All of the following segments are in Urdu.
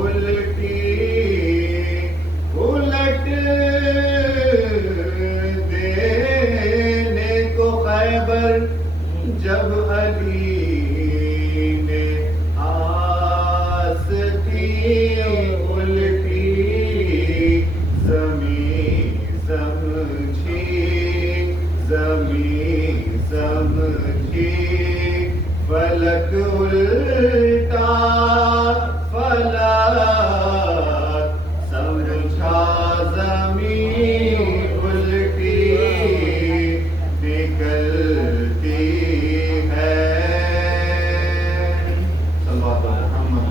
الٹی الٹ دینے کو خیبر جب علی نے آستی الٹی زمین سمجھی فلک الٹا فلک سمجھا زمین الٹی نکلتی ہے صلوات محمد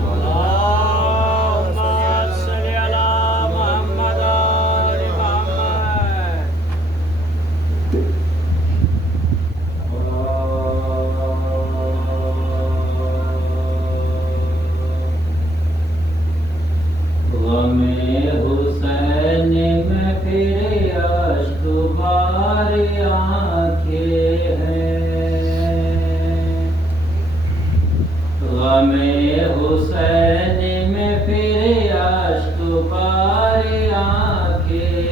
حسین میں پھر اشک باری آنکھیں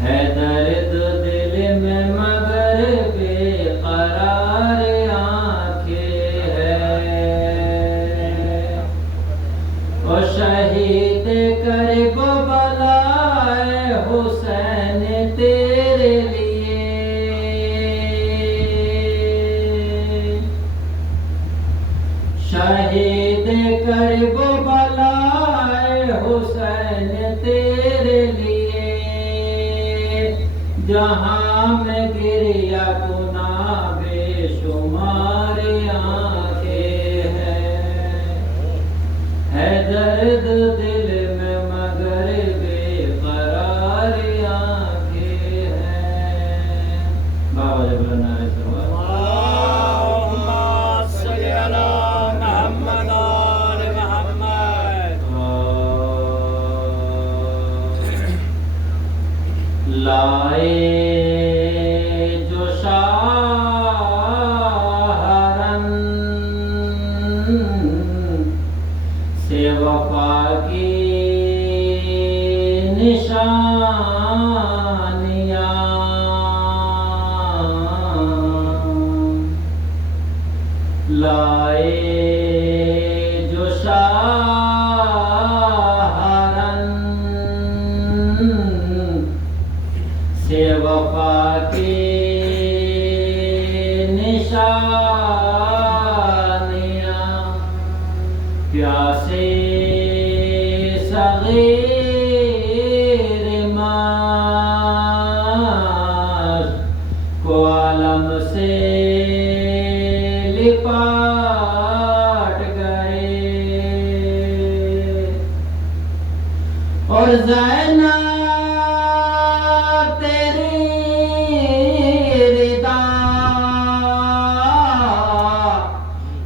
ہے درد دل میں مگر بے قرار آنکھیں او شہید کربلا حسین تیرے لیے شہید کربلا حسین تیرے لیے جہاں میں گریا گناہ بے شمار آنکھیں ہے درد دل میں مگر بے قرار آنکھیں بابا جب نعرہ لائے جو شاہرن سے وفا کی نشانیاں لائے جو شاہرن سے وفا کی نشانیاں پیاسے صغیر ماش کو عالم سے لپاٹ گئے اور زینب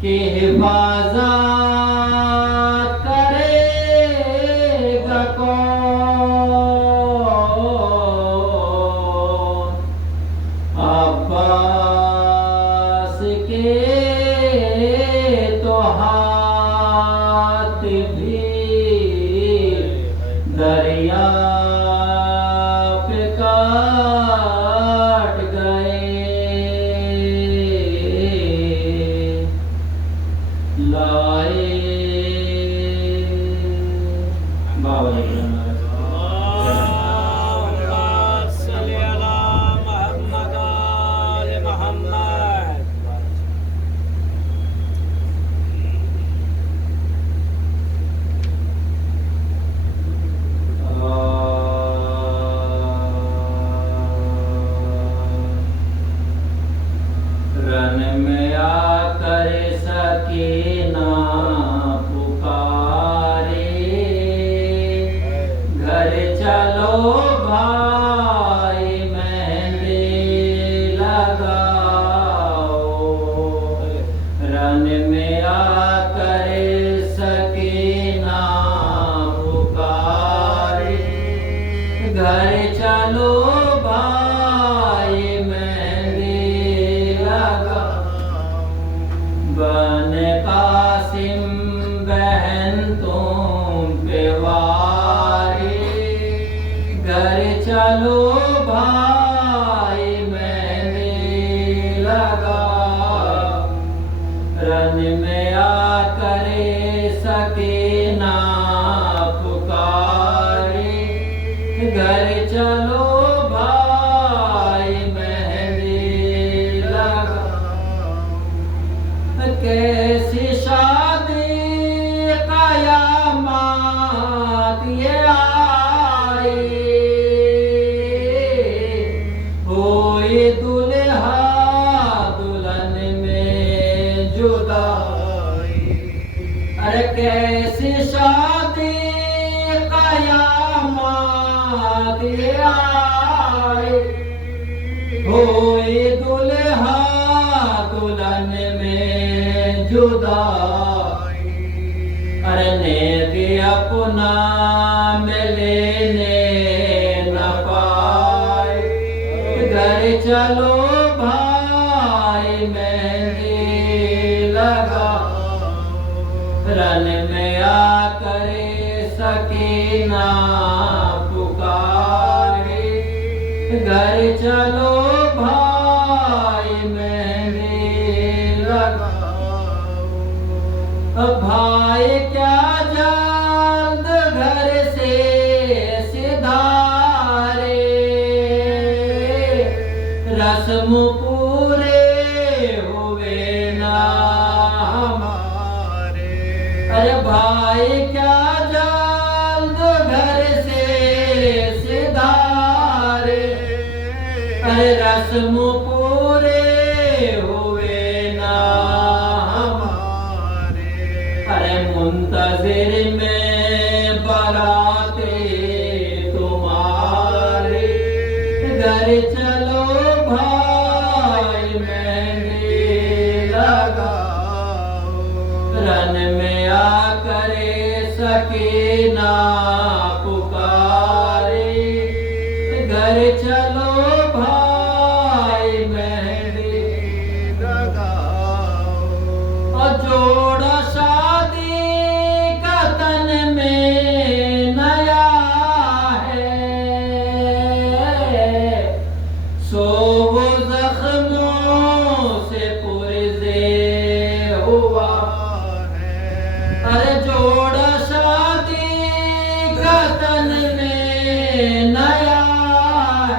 کی حفاظت کرے گا کون عباس کے تو ہاتھ بھی دریا پہ کاٹ گئے لائے بابا رن میں آ کر سکینہ پکارے گھر چلو بھائی مہندی لگاؤ رن میں آ کر سکینہ پکارے گھر چلو بن قاسم بہن تم پہ واری، گھر چلو بھائی مہندی لگا، رن میں آ کرے سکینہ پکاری، گھر چلو بھائی مہندی لگا، کیسی شادی قیامت یہ آئی، ہوئی دلہا دلہن میں جدائی، ارے کیسی شادی قیامت یہ آئی، ہوئی دلہا دلہن میں جدائی، ارے نیک اپنا میں لینے نہ پائے، گھر چلو بھائی مہندی لگا، رن میں آ کرے سکینہ پکاری، گھر چلو بھائی مہندی لگا، بھائی کیا جلد گھر سے سدھارے، رسم پورے ہوئے نہ ہمارے، ارے بھائی کیا جلد گھر سے سدھارے، ارے رسم پورے ہوئے نہ ہمارے، ارے منتظر میں براتے تمہارے، گھر چلو بھائی مہندی لگا، رن میں آ کرے سکینہ پکاری، گھر چلو بھائی مہندی لگا، اور جوڑا شادی کا تن میں نیا ہے، سو وہ زخموں سے پرزے ہوا ہے، ارے جوڑا شادی کا تن میں نیا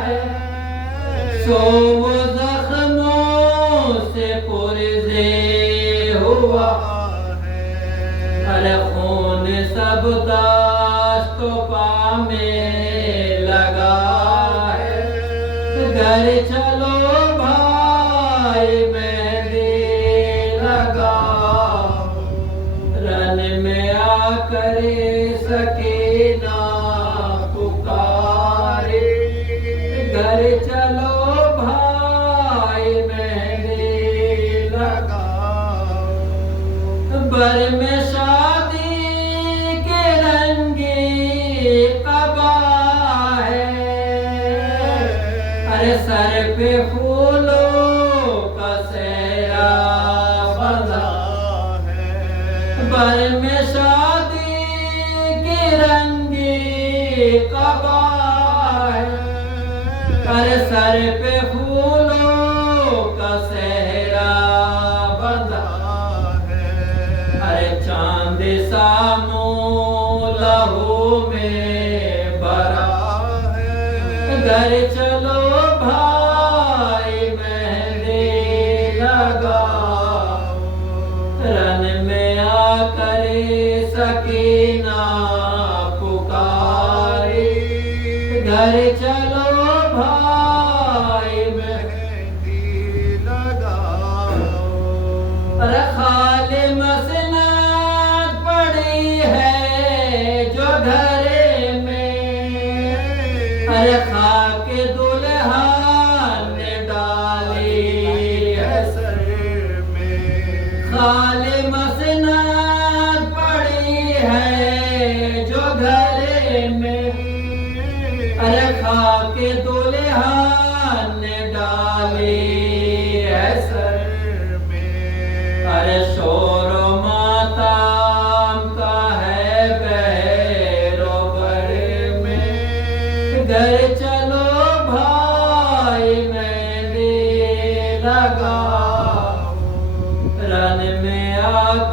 ہے، سو وہ زخموں سے پرزے ہوا ہے، ارے خون سب دست و پا میں لگا ہے، گھر چلو بھائی مہندی لگا، رن میں آ کرے سکینہ پکاری، گھر چلو بھائی مہندی لگا، بر میں شادی کے رنگی قبا ہے، ارے سر پہ پھولوں کا سہرا بندھا ہے، بر میں شادی کی رنگی قبا ہے، ارے سر پہ پھولوں کا سہرا بندھا ہے، ارے چاند سا منہ لہو میں بھرا ہے، گھر چلو بھائی مہندی لگا، رن میں آ کرے سکینہ پکاری، گھر چلو بھائی مہندی لگا، ارے خال مسند پڑی ہے جو گھر میں، ارے خاک دلہن نے ڈالی ہے سر میں، خال مسند پڑی ہے جو گھر میں، ارے خاک دلہن نے ڈالی ہے سر میں، ارے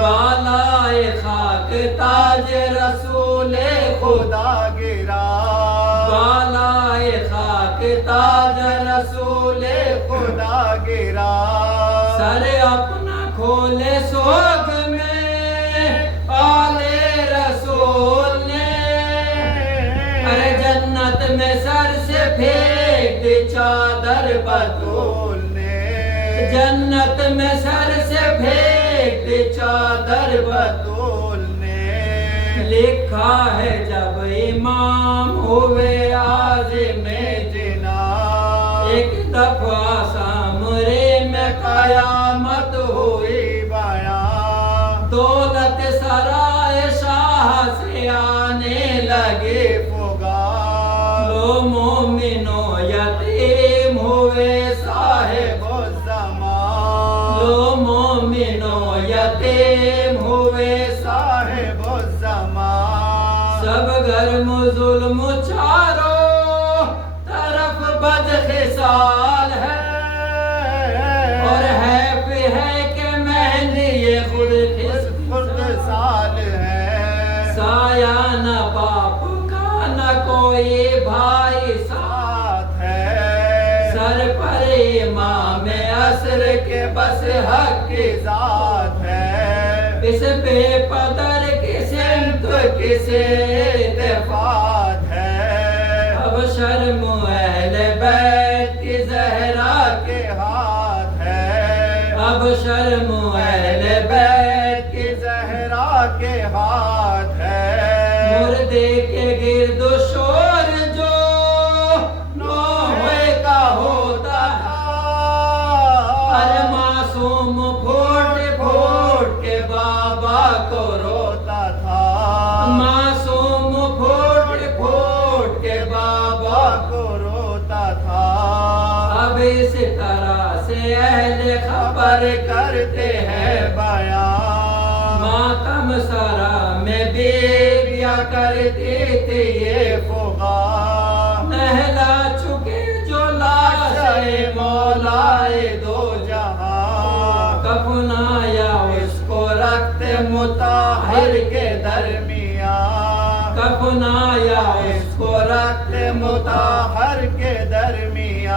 بالائے خاک تاج رسول خدا گرا بالائے خاک تاج رسول خدا گرا سر اپنا کھولے سوگ میں آلے رسول نے ارے جنت میں سر سے پھینک دی چادر بطول نے جنت میں سر سے پھینک دی چادر بطول نے لکھا ہے جب امام ہوئے عازم جنا ایک دفعہ سامرے میں قیامت ہوئی بیاں دولت سرائے شاہ سے آنے لگے فگا لو مومنو یتیم ہوئے صاحب الزمان لو مومنو یتیم ہوئے صاحب الزمان سب گرم ظلم چاروں طرف بدخصال ہے اور حیف ہے کہ مہندی یہ خود سال ہے سایہ نہ باپ کا نہ کوئی بھائی ساتھ ہے سر پر امام عصر کے بس حق کی ذات ہے اس بے پدر کی سمت کسے اتفاق ہے اب شرم اہل بیت کی زہرا کے ہاتھ ہے اب شرم اہل بیت کی زہرا کے ہاتھ ہے مردے کے گرد و شور جو نوحے کا ہوتا ارے معصوم پھوٹ پھوٹ کے بابا کو روتا تھا معصوم پھوٹ پھوٹ کے بابا کو روتا تھا اب اس طرح سے اہل خبر کرتے ہیں بیان ماتم سرا میں بیبیاں کرتی تھی یہ فغاں نہلا چکے جو لاشیں مولائے دو جہاں کفنایا اس کو رکھتے مطہر کے درمیان کفنایا اس کو رکھتے مطہر کے درمیان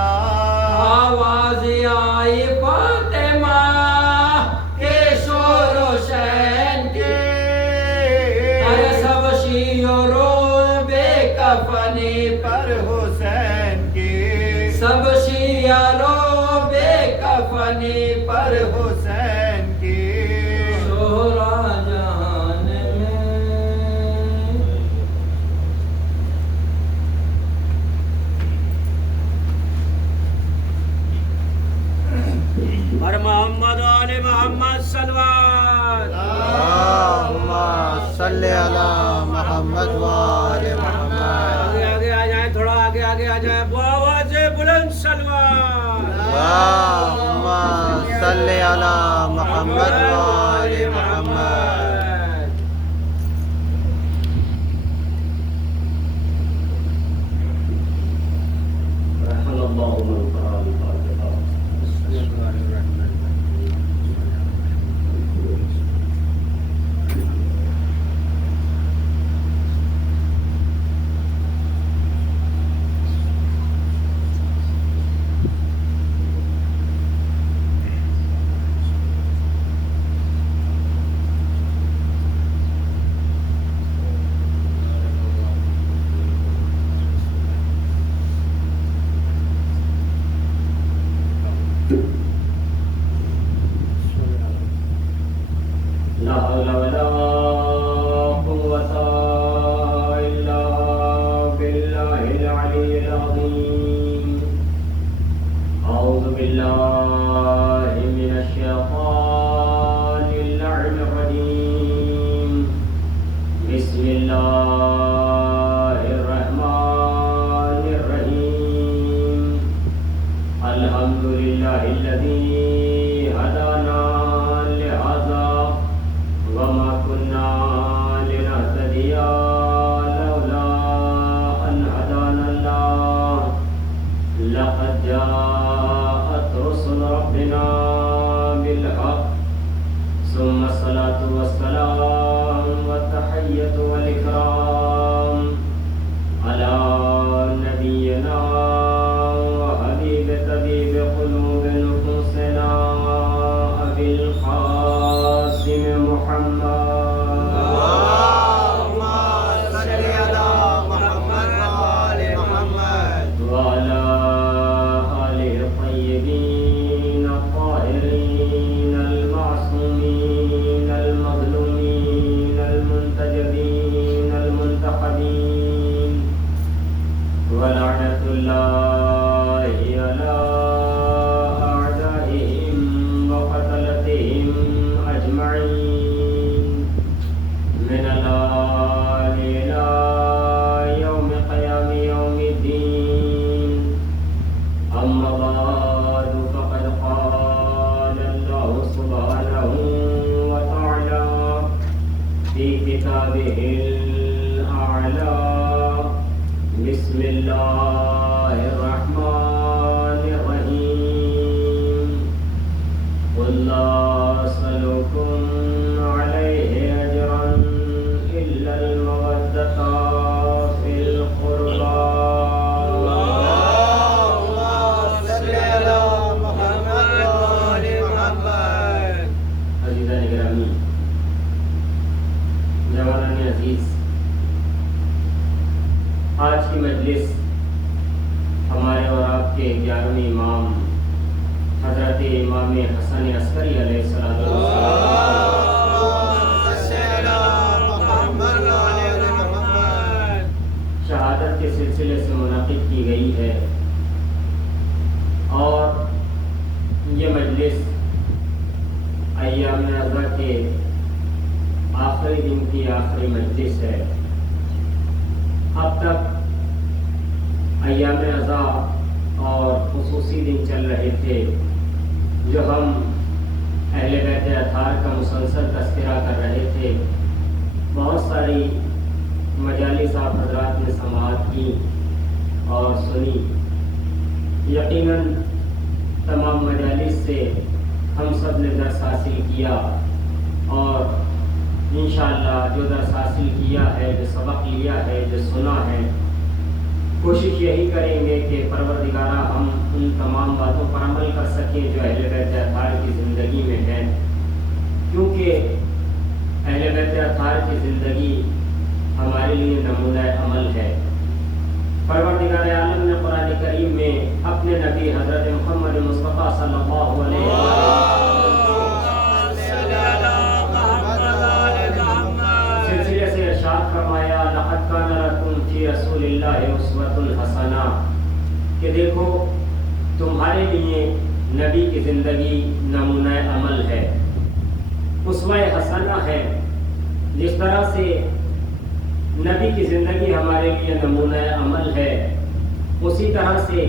آواز آئی فاطمہ کے شور و شین کی ارے سب شیعہ رو بے کفنی پر حسین کی سب شیعہ رو بے کفنی پر حسین کی شہرا جہان میں اور محمد و آل محمد صلوات اللہم صلی علی محمد و آل محمد آگے آگے آ جائیں تھوڑا آگے آگے آ جائیں آواز بلند صلوات اللہم صلی علی محمد و آل محمد رحم اللہ من قرآن فاتحہ لا حول ولا قوة إلا بالله العلي العظيم أعوذ بالله من الشيطان اللعين الرجيم بسم الله الرحمن الرحيم الحمد لله الذي هدانا لهذا وما كنا في كتابه الأعلى بسم الله الرحمن الرحيم قل لا أسألكم عليه أجرا إلا المودة في القربى عزیزان گرامی، جوانان عزیز، آج کی مجلس ہمارے اور آپ کے 11ویں امام حضرت امام حسن عسکری علیہ السلام شہادت کے سلسلے سے منعقد کی گئی ہے، اور یہ مجلس ایام عزا کے آخری دن کی آخری مجلس ہے۔ اب تک ایام عزا اور خصوصی دن چل رہے تھے جو ہم اہل بیت اطہار کا مسلسل تذکرہ کر رہے تھے۔ بہت ساری مجالس آپ حضرات نے سماعت کی اور سنی۔ یقیناً تمام مجالس سے ہم سب نے درس حاصل کیا، اور انشاءاللہ جو درس حاصل کیا ہے، جو سبق لیا ہے، جو سنا ہے، کوشش یہی کریں گے کہ پروردگارہ ہم ان تمام باتوں پر عمل کر سکیں جو اہل بیت اطہار کی زندگی میں ہیں، کیونکہ اہل بیت اطہار کی زندگی ہمارے لیے نمونہ عمل ہے۔ پروردگار عالم نے قرآن کریم میں اپنے نبی حضرت محمد مصطفیٰ صلی اللہ علیہ سلسلے سے ارشاد فرمایا لقد کان لکم فی رسول اللہ اسوۃ حسنہ، کہ دیکھو تمہارے لیے نبی کی زندگی نمونہ عمل ہے، اسوہ حسنہ ہے۔ جس طرح سے نبی کی زندگی ہمارے لیے نمونہ عمل ہے، اسی طرح سے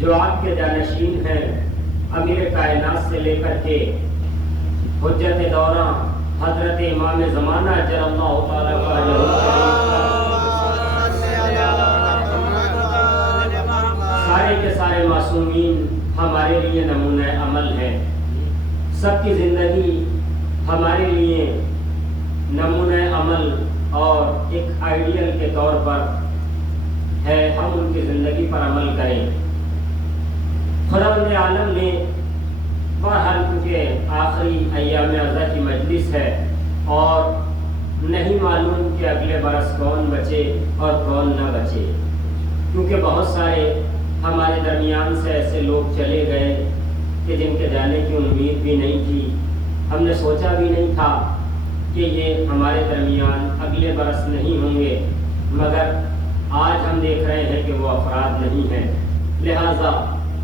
جو آپ کے جانشین ہیں امیر کائنات سے لے کر کے حجت دورہ حضرت امام زمانہ اجل اللہ تعالیٰ سارے کے سارے معصومین ہمارے لیے نمونہ عمل ہے۔ سب کی زندگی ہمارے لیے نمونہ عمل اور ایک آئیڈیل کے طور پر ہے، ہم ان کی زندگی پر عمل کریں۔ خداوند عالم نے بہرحال کیونکہ آخری ایام عزا کی مجلس ہے اور نہیں معلوم کہ اگلے برس کون بچے اور کون نہ بچے، کیونکہ بہت سارے ہمارے درمیان سے ایسے لوگ چلے گئے کہ جن کے جانے کی امید بھی نہیں تھی، ہم نے سوچا بھی نہیں تھا کہ یہ ہمارے درمیان اگلے برس نہیں ہوں گے، مگر آج ہم دیکھ رہے ہیں کہ وہ افراد نہیں ہیں۔ لہٰذا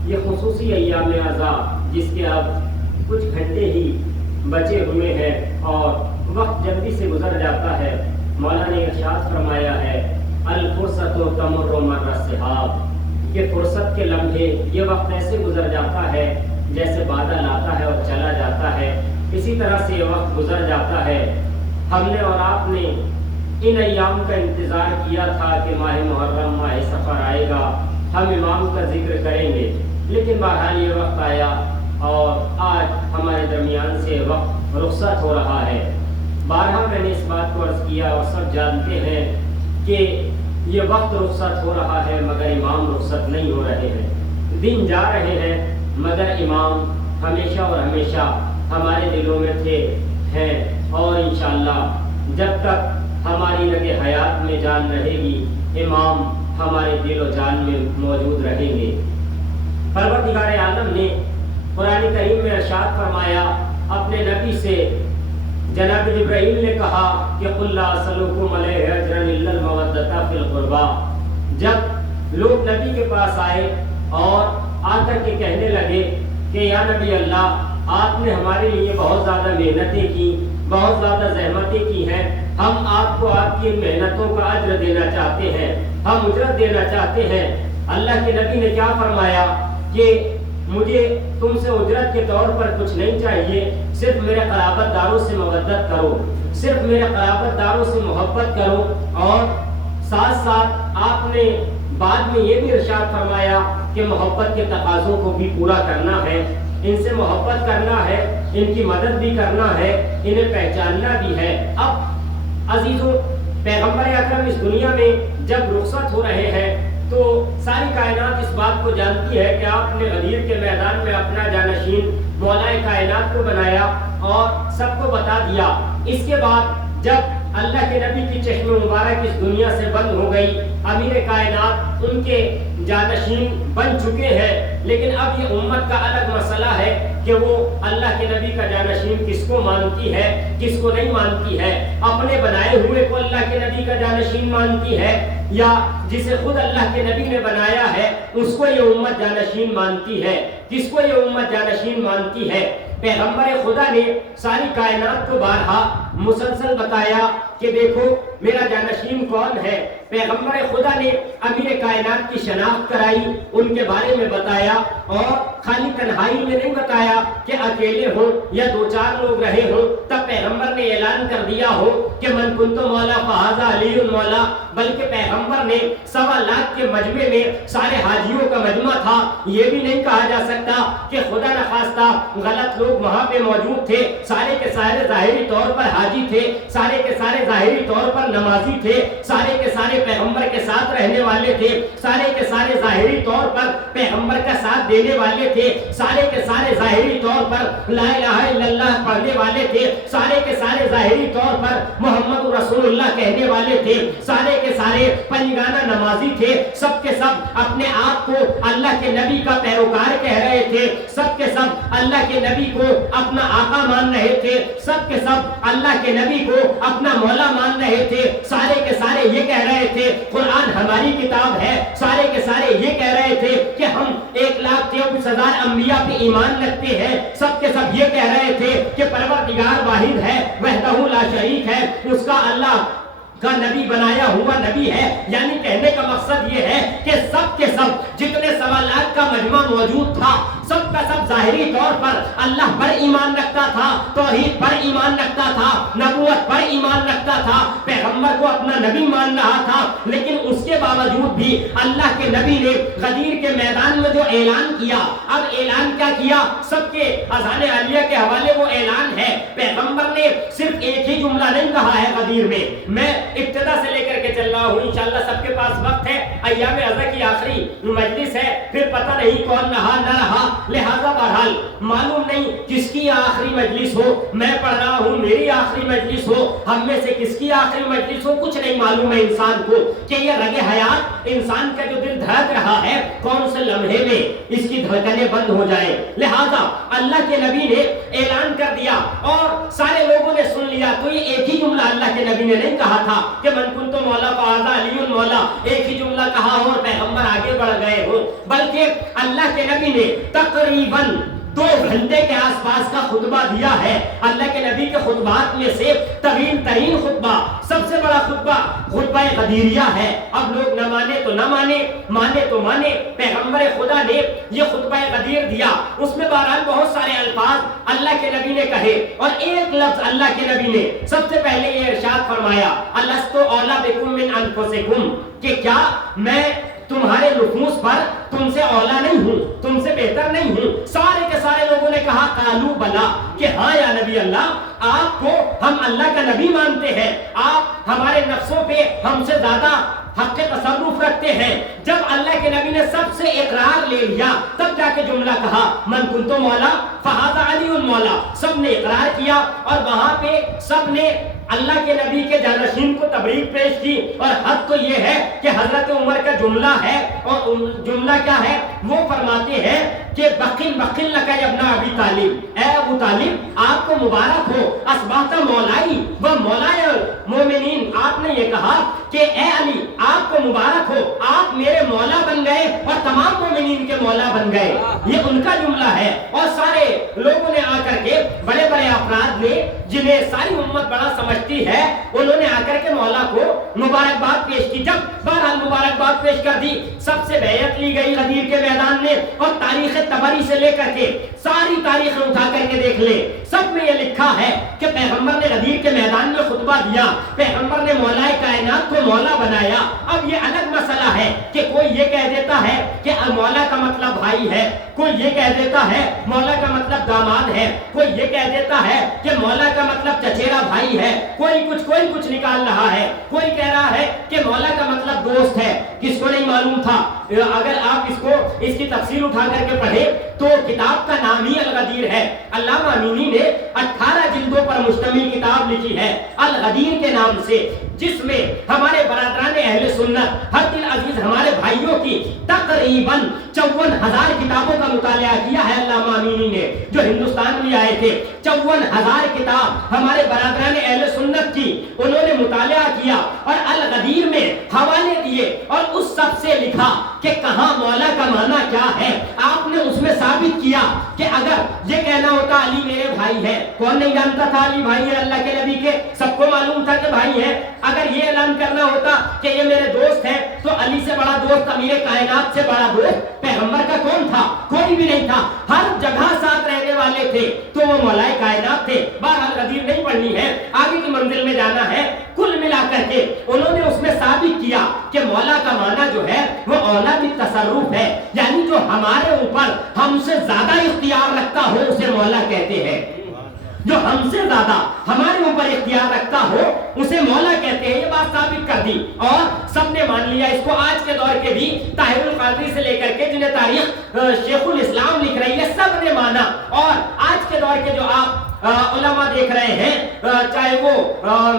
یہ خصوصی ایام عزا جس کے اب کچھ گھنٹے ہی بچے ہوئے ہیں اور وقت جلدی سے گزر جاتا ہے، مولا نے ارشاد فرمایا ہے الفرصت تمر مر السحاب، کہ فرصت کے لمحے یہ وقت ایسے گزر جاتا ہے جیسے بادل آتا ہے اور چلا جاتا ہے، اسی طرح سے یہ وقت گزر جاتا ہے۔ ہم نے اور آپ نے ان ایام کا انتظار کیا تھا کہ ماہ محرم ماہ سفر آئے گا، ہم امام کا ذکر کریں گے، لیکن بہرحال یہ وقت آیا اور آج ہمارے درمیان سے وقت رخصت ہو رہا ہے۔ بارہا میں نے اس بات کو عرض کیا اور سب جانتے ہیں کہ یہ وقت رخصت ہو رہا ہے مگر امام رخصت نہیں ہو رہے ہیں، دن جا رہے ہیں مگر امام ہمیشہ اور ہمیشہ ہمارے دلوں میں تھے، ہیں، اور انشاءاللہ جب تک ہماری رگ حیات میں جان رہے گی امام ہمارے دل و جان میں موجود رہیں گے۔ پروردگار عالم نے قرآن کریم میں ارشاد فرمایا اپنے نبی سے، جناب جبرائیل نے کہا کہ قل لا اسألکم علیہ اجرا الا المودۃ فی القربى۔ جب لوگ نبی کے پاس آئے اور آ کر کے کہنے لگے کہ یا نبی اللہ، آپ نے ہمارے لیے بہت زیادہ محنتیں کی، بہت زیادہ زحمتیں کی ہیں، ہم آپ کو آپ کی ان محنتوں کا اجر دینا چاہتے ہیں، ہم اجرت دینا چاہتے ہیں۔ اللہ کے نبی نے کیا فرمایا کہ مجھے تم سے اجرت کے طور پر کچھ نہیں چاہیے، صرف میرے قرابت داروں سے مودت کرو، صرف میرے قرابت داروں سے محبت کرو۔ اور ساتھ ساتھ آپ نے بعد میں یہ بھی ارشاد فرمایا کہ محبت کے تقاضوں کو بھی پورا کرنا ہے، ان سے محبت کرنا ہے، ان کی مدد بھی کرنا ہے، انہیں پہچاننا بھی ہے۔ اب عزیزوں، پیغمبر اکرم اس دنیا میں جب رخصت ہو رہے ہیں تو ساری کائنات اس بات کو جانتی ہے کہ آپ نے غدیر کے میدان میں اپنا جانشین مولا کائنات کو بنایا اور سب کو بتا دیا۔ اس کے بعد جب اللہ کے نبی کی چشم مبارک اس دنیا سے بند ہو گئی، امیر کائنات ان کے جانشین بن چکے ہیں، لیکن اب یہ امت کا الگ مسئلہ ہے کہ وہ اللہ کے نبی کا جانشین کس کو مانتی ہے، کس کو نہیں مانتی ہے، اپنے بنائے ہوئے کو اللہ کے نبی کا جانشین مانتی ہے یا جسے خود اللہ کے نبی نے بنایا ہے اس کو یہ امت جانشین مانتی ہے، کس کو یہ امت جانشین مانتی ہے۔ پیغمبر خدا نے ساری کائنات کو بارہا مسلسل بتایا کہ دیکھو میرا جانشین کون ہے۔ پیغمبر خدا نے امیر کائنات کی شناخت کرائی، ان کے بارے میں بتایا، اور خالی تنہائی میں نہیں بتایا کہ اکیلے ہوں یا دو چار لوگ رہے ہوں تب پیغمبر نے اعلان کر دیا ہو کہ من کنت مولا فہذا علی مولا، بلکہ پیغمبر نے 1.25 لاکھ کے مجمع میں سارے حاجیوں کا مجمع تھا۔ یہ بھی نہیں کہا جا سکتا کہ خدا نخواستہ غلط لوگ وہاں پہ موجود تھے، سارے کے سارے ظاہری طور پر حاجی تھے، سارے کے سارے ظاہری طور پر نمازی تھے، سارے کے سارے پیغمبر کے ساتھ رہنے والے تھے، سارے کے سارے ظاہری طور پر پیغمبر کا ساتھ دینے والے تھے، سارے کے سارے ظاہری طور پر لا الہ الا اللہ پڑھنے والے تھے، سارے کے سارے ظاہری طور پر محمد رسول اللہ کہنے والے تھے، سارے کے سارے پنجگانہ نمازی تھے، سب کے سب اپنے آپ کو اللہ کے نبی کا پیروکار کہہ رہے تھے، سب کے سب اللہ کے نبی کو اپنا آقا مان رہے تھے، سب کے سب اللہ کے نبی کو اپنا مولا مان رہے تھے، سارے کے سارے یہ کہہ رہے تھے قرآن ہماری کتاب ہے، سارے کے سارے یہ کہہ رہے تھے کہ ہم 1,23,000 انبیاء پہ ایمان رکھتے ہیں، سب کے سب یہ کہہ رہے تھے کہ پروردگار واحد ہے، وحدہ لا شریک ہے، اس کا اللہ کا نبی بنایا ہوا نبی ہے۔ یعنی کہنے کا مقصد یہ ہے کہ سب کے سب جتنے 1.25 لاکھ کا مجمع موجود تھا، سب کا سب ظاہری طور پر اللہ پر ایمان رکھتا تھا، توحید پر ایمان رکھتا تھا، نبوت پر ایمان رکھتا تھا، پیغمبر کو اپنا نبی مان رہا تھا، لیکن اس کے باوجود بھی اللہ کے نبی نے غدیر کے میدان میں جو اعلان کیا، اب اعلان کیا کیا؟ سب کے اذان عالیہ کے حوالے وہ اعلان ہے۔ پیغمبر نے صرف ایک ہی جملہ نہیں کہا ہے غدیر میں ابتدا سے لے کر کے چل رہا ہوں، انشاءاللہ سب کے پاس وقت ہے، ایام عزا کی آخری مجلس ہے، پھر پتہ نہیں کون رہا نہ رہا، لہذا بہرحال معلوم نہیں کس کی آخری مجلس ہو، میں پڑھ رہا ہوں میری آخری مجلس ہو، ہم میں سے کس کی آخری مجلس ہو، کچھ نہیں معلوم ہے انسان کو کہ یہ رگ حیات انسان کا جو دل دھڑک رہا ہے کون سے لمحے میں اس کی دھڑکنیں بند ہو جائیں۔ لہذا اللہ کے نبی نے اعلان کر دیا اور سارے لوگوں نے سن لیا، تو یہ ایک ہی جملہ اللہ کے نبی نے نہیں کہا تھا کہ من کنت مولا فہذا علی مولا، ایک ہی جملہ کہا ہو اور پیغمبر آگے بڑھ گئے ہو، بلکہ اللہ کے نبی نے تقریباً 2 گھنٹے کے آس پاس کا خطبہ دیا ہے۔ اللہ کے نبی کے خطبات میں سے طویل ترین خطبہ، سب سے بڑا خطبہ خطبہ غدیریہ ہے۔ اب لوگ نہ مانے تو نہ مانے، مانے تو مانے، پیغمبر خدا نے یہ خطبہ غدیر دیا، اس میں بہرحال بہت سارے الفاظ اللہ کے نبی نے کہے، اور ایک لفظ اللہ کے نبی نے سب سے پہلے یہ ارشاد فرمایا، الست اولیٰ بکم من انفسکم، کہ کیا میں تمہارے نفوس پر تم سے اولا نہیں ہوں، تم سے بہتر نہیں ہوں؟ سارے کے سارے لوگوں نے کہا قالو بلا، کہ ہاں یا نبی اللہ، آپ کو ہم اللہ کا نبی مانتے ہیں، آپ ہمارے نفسوں پہ ہم سے زیادہ حق تصرف رکھتے ہیں۔ جب اللہ کے نبی نے سب سے اقرار لے لیا تب جا کے جملہ کہا من کنت مولا فہذا علی مولا، سب نے اقرار کیا، اور وہاں پہ سب نے اللہ کے نبی کے جانشین کو تبریک پیش کی، اور حد تو یہ ہے کہ حضرت عمر کا جملہ ہے، اور جملہ کیا ہے؟ وہ فرماتے ہیں کہ بخل بخل لک یا ابن ابی طالب، اے ابو طالب آپ کو مبارک ہو، اصبحت مولائی و مولای المومنین، آپ نے یہ کہا کہ اے علی آپ کو مبارک ہو، آپ میرے مولا بن گئے اور تمام مومنین کے مولا بن گئے، یہ ان کا جملہ ہے۔ اور سارے لوگوں نے آ کر کے، بڑے بڑے افراد نے جنہیں ساری امت بڑا سمجھتی ہے، انہوں نے آ کر کے مولا کو مبارکباد پیش کی۔ جب بہرحال مبارکباد بات پیش کر دی. سب سے بیعت لی گئی غدیر کے میدان میں, اور تاریخ طبری سے لے کر کے ساری تاریخ اٹھا کر کے دیکھ لے, سب میں یہ لکھا ہے کہ پیغمبر نے غدیر کے میدان میں خطبہ دیا, پیغمبر نے مولا کائنات کو مولا بنایا. اب یہ الگ مسئلہ ہے کہ کوئی یہ کہہ دیتا ہے کہ مولا کا مطلب بھائی ہے, کوئی یہ کہہ دیتا ہے مولا کا مطلب داماد ہے, کوئی یہ کہہ دیتا ہے کہ مولا کا مطلب چچیرا بھائی ہے, کوئی کچھ نکال رہا ہے, کوئی کہہ رہا ہے کہ مولا کا مطلب دوست ہے. کس کو نہیں معلوم تھا؟ اگر آپ اس کی تفسیر اٹھا کر کے پڑھے تو کتاب کا نام ہی الغدیر ہے. علامہ امینی نے 18 جلدوں پر مشتمل کتاب لکھی ہے الغدیر کے نام سے, جس میں ہمارے برادران اہل سنت ہر دل عزیز ہمارے بھائیوں کی تقریباً 54,000 کتابوں کا مطالعہ کیا ہے علامہ امینی نے, جو ہندوستان میں آئے تھے. 54,000 کتاب ہمارے برادران اہل سنت کی انہوں نے مطالعہ کیا اور الغدیر میں حوالے دیے, اور اس سب سے لکھا کہ کہاں مولا کا معنی کیا ہے. آپ نے اس میں ثابت کیا کہ اگر یہ کہنا ہوتا علی میرے بھائی ہے, کون نہیں جانتا تھا علی بھائی ہے اللہ کے نبی کے, سب کو معلوم تھا کہ بھائی ہے. اگر یہ اعلان کرنا ہوتا کہ یہ میرے دوست ہیں, تو علی سے بڑا دوست, امیر کائنات سے بڑا دوست پیغمبر کا کون تھا؟ کوئی بھی نہیں تھا. ہر جگہ ساتھ رہنے والے تھے تو وہ مولا کائنات تھے. بہرحال غدیر نہیں پڑھنی ہے, آگے کی منزل میں جانا ہے. کل ملا کر کے انہوں نے اس میں ثابت کیا کہ مولا کا معنی جو ہے وہ اولا بالتصرف ہے, یعنی جو ہمارے اوپر ہم سے زیادہ اختیار رکھتا ہو اسے مولا کہتے ہیں. جو ہم سے زیادہ ہمارے اوپر اختیار رکھتا ہو اسے مولا کہتے ہیں. یہ بات ثابت کر دی اور سب نے مان لیا اس کو. آج کے دور کے بھی طاہر القادری سے لے کر کے جنہیں تاریخ شیخ الاسلام لکھ رہی ہے, سب نے مانا. اور آج کے دور کے جو آپ علماء دیکھ رہے ہیں, چاہے وہ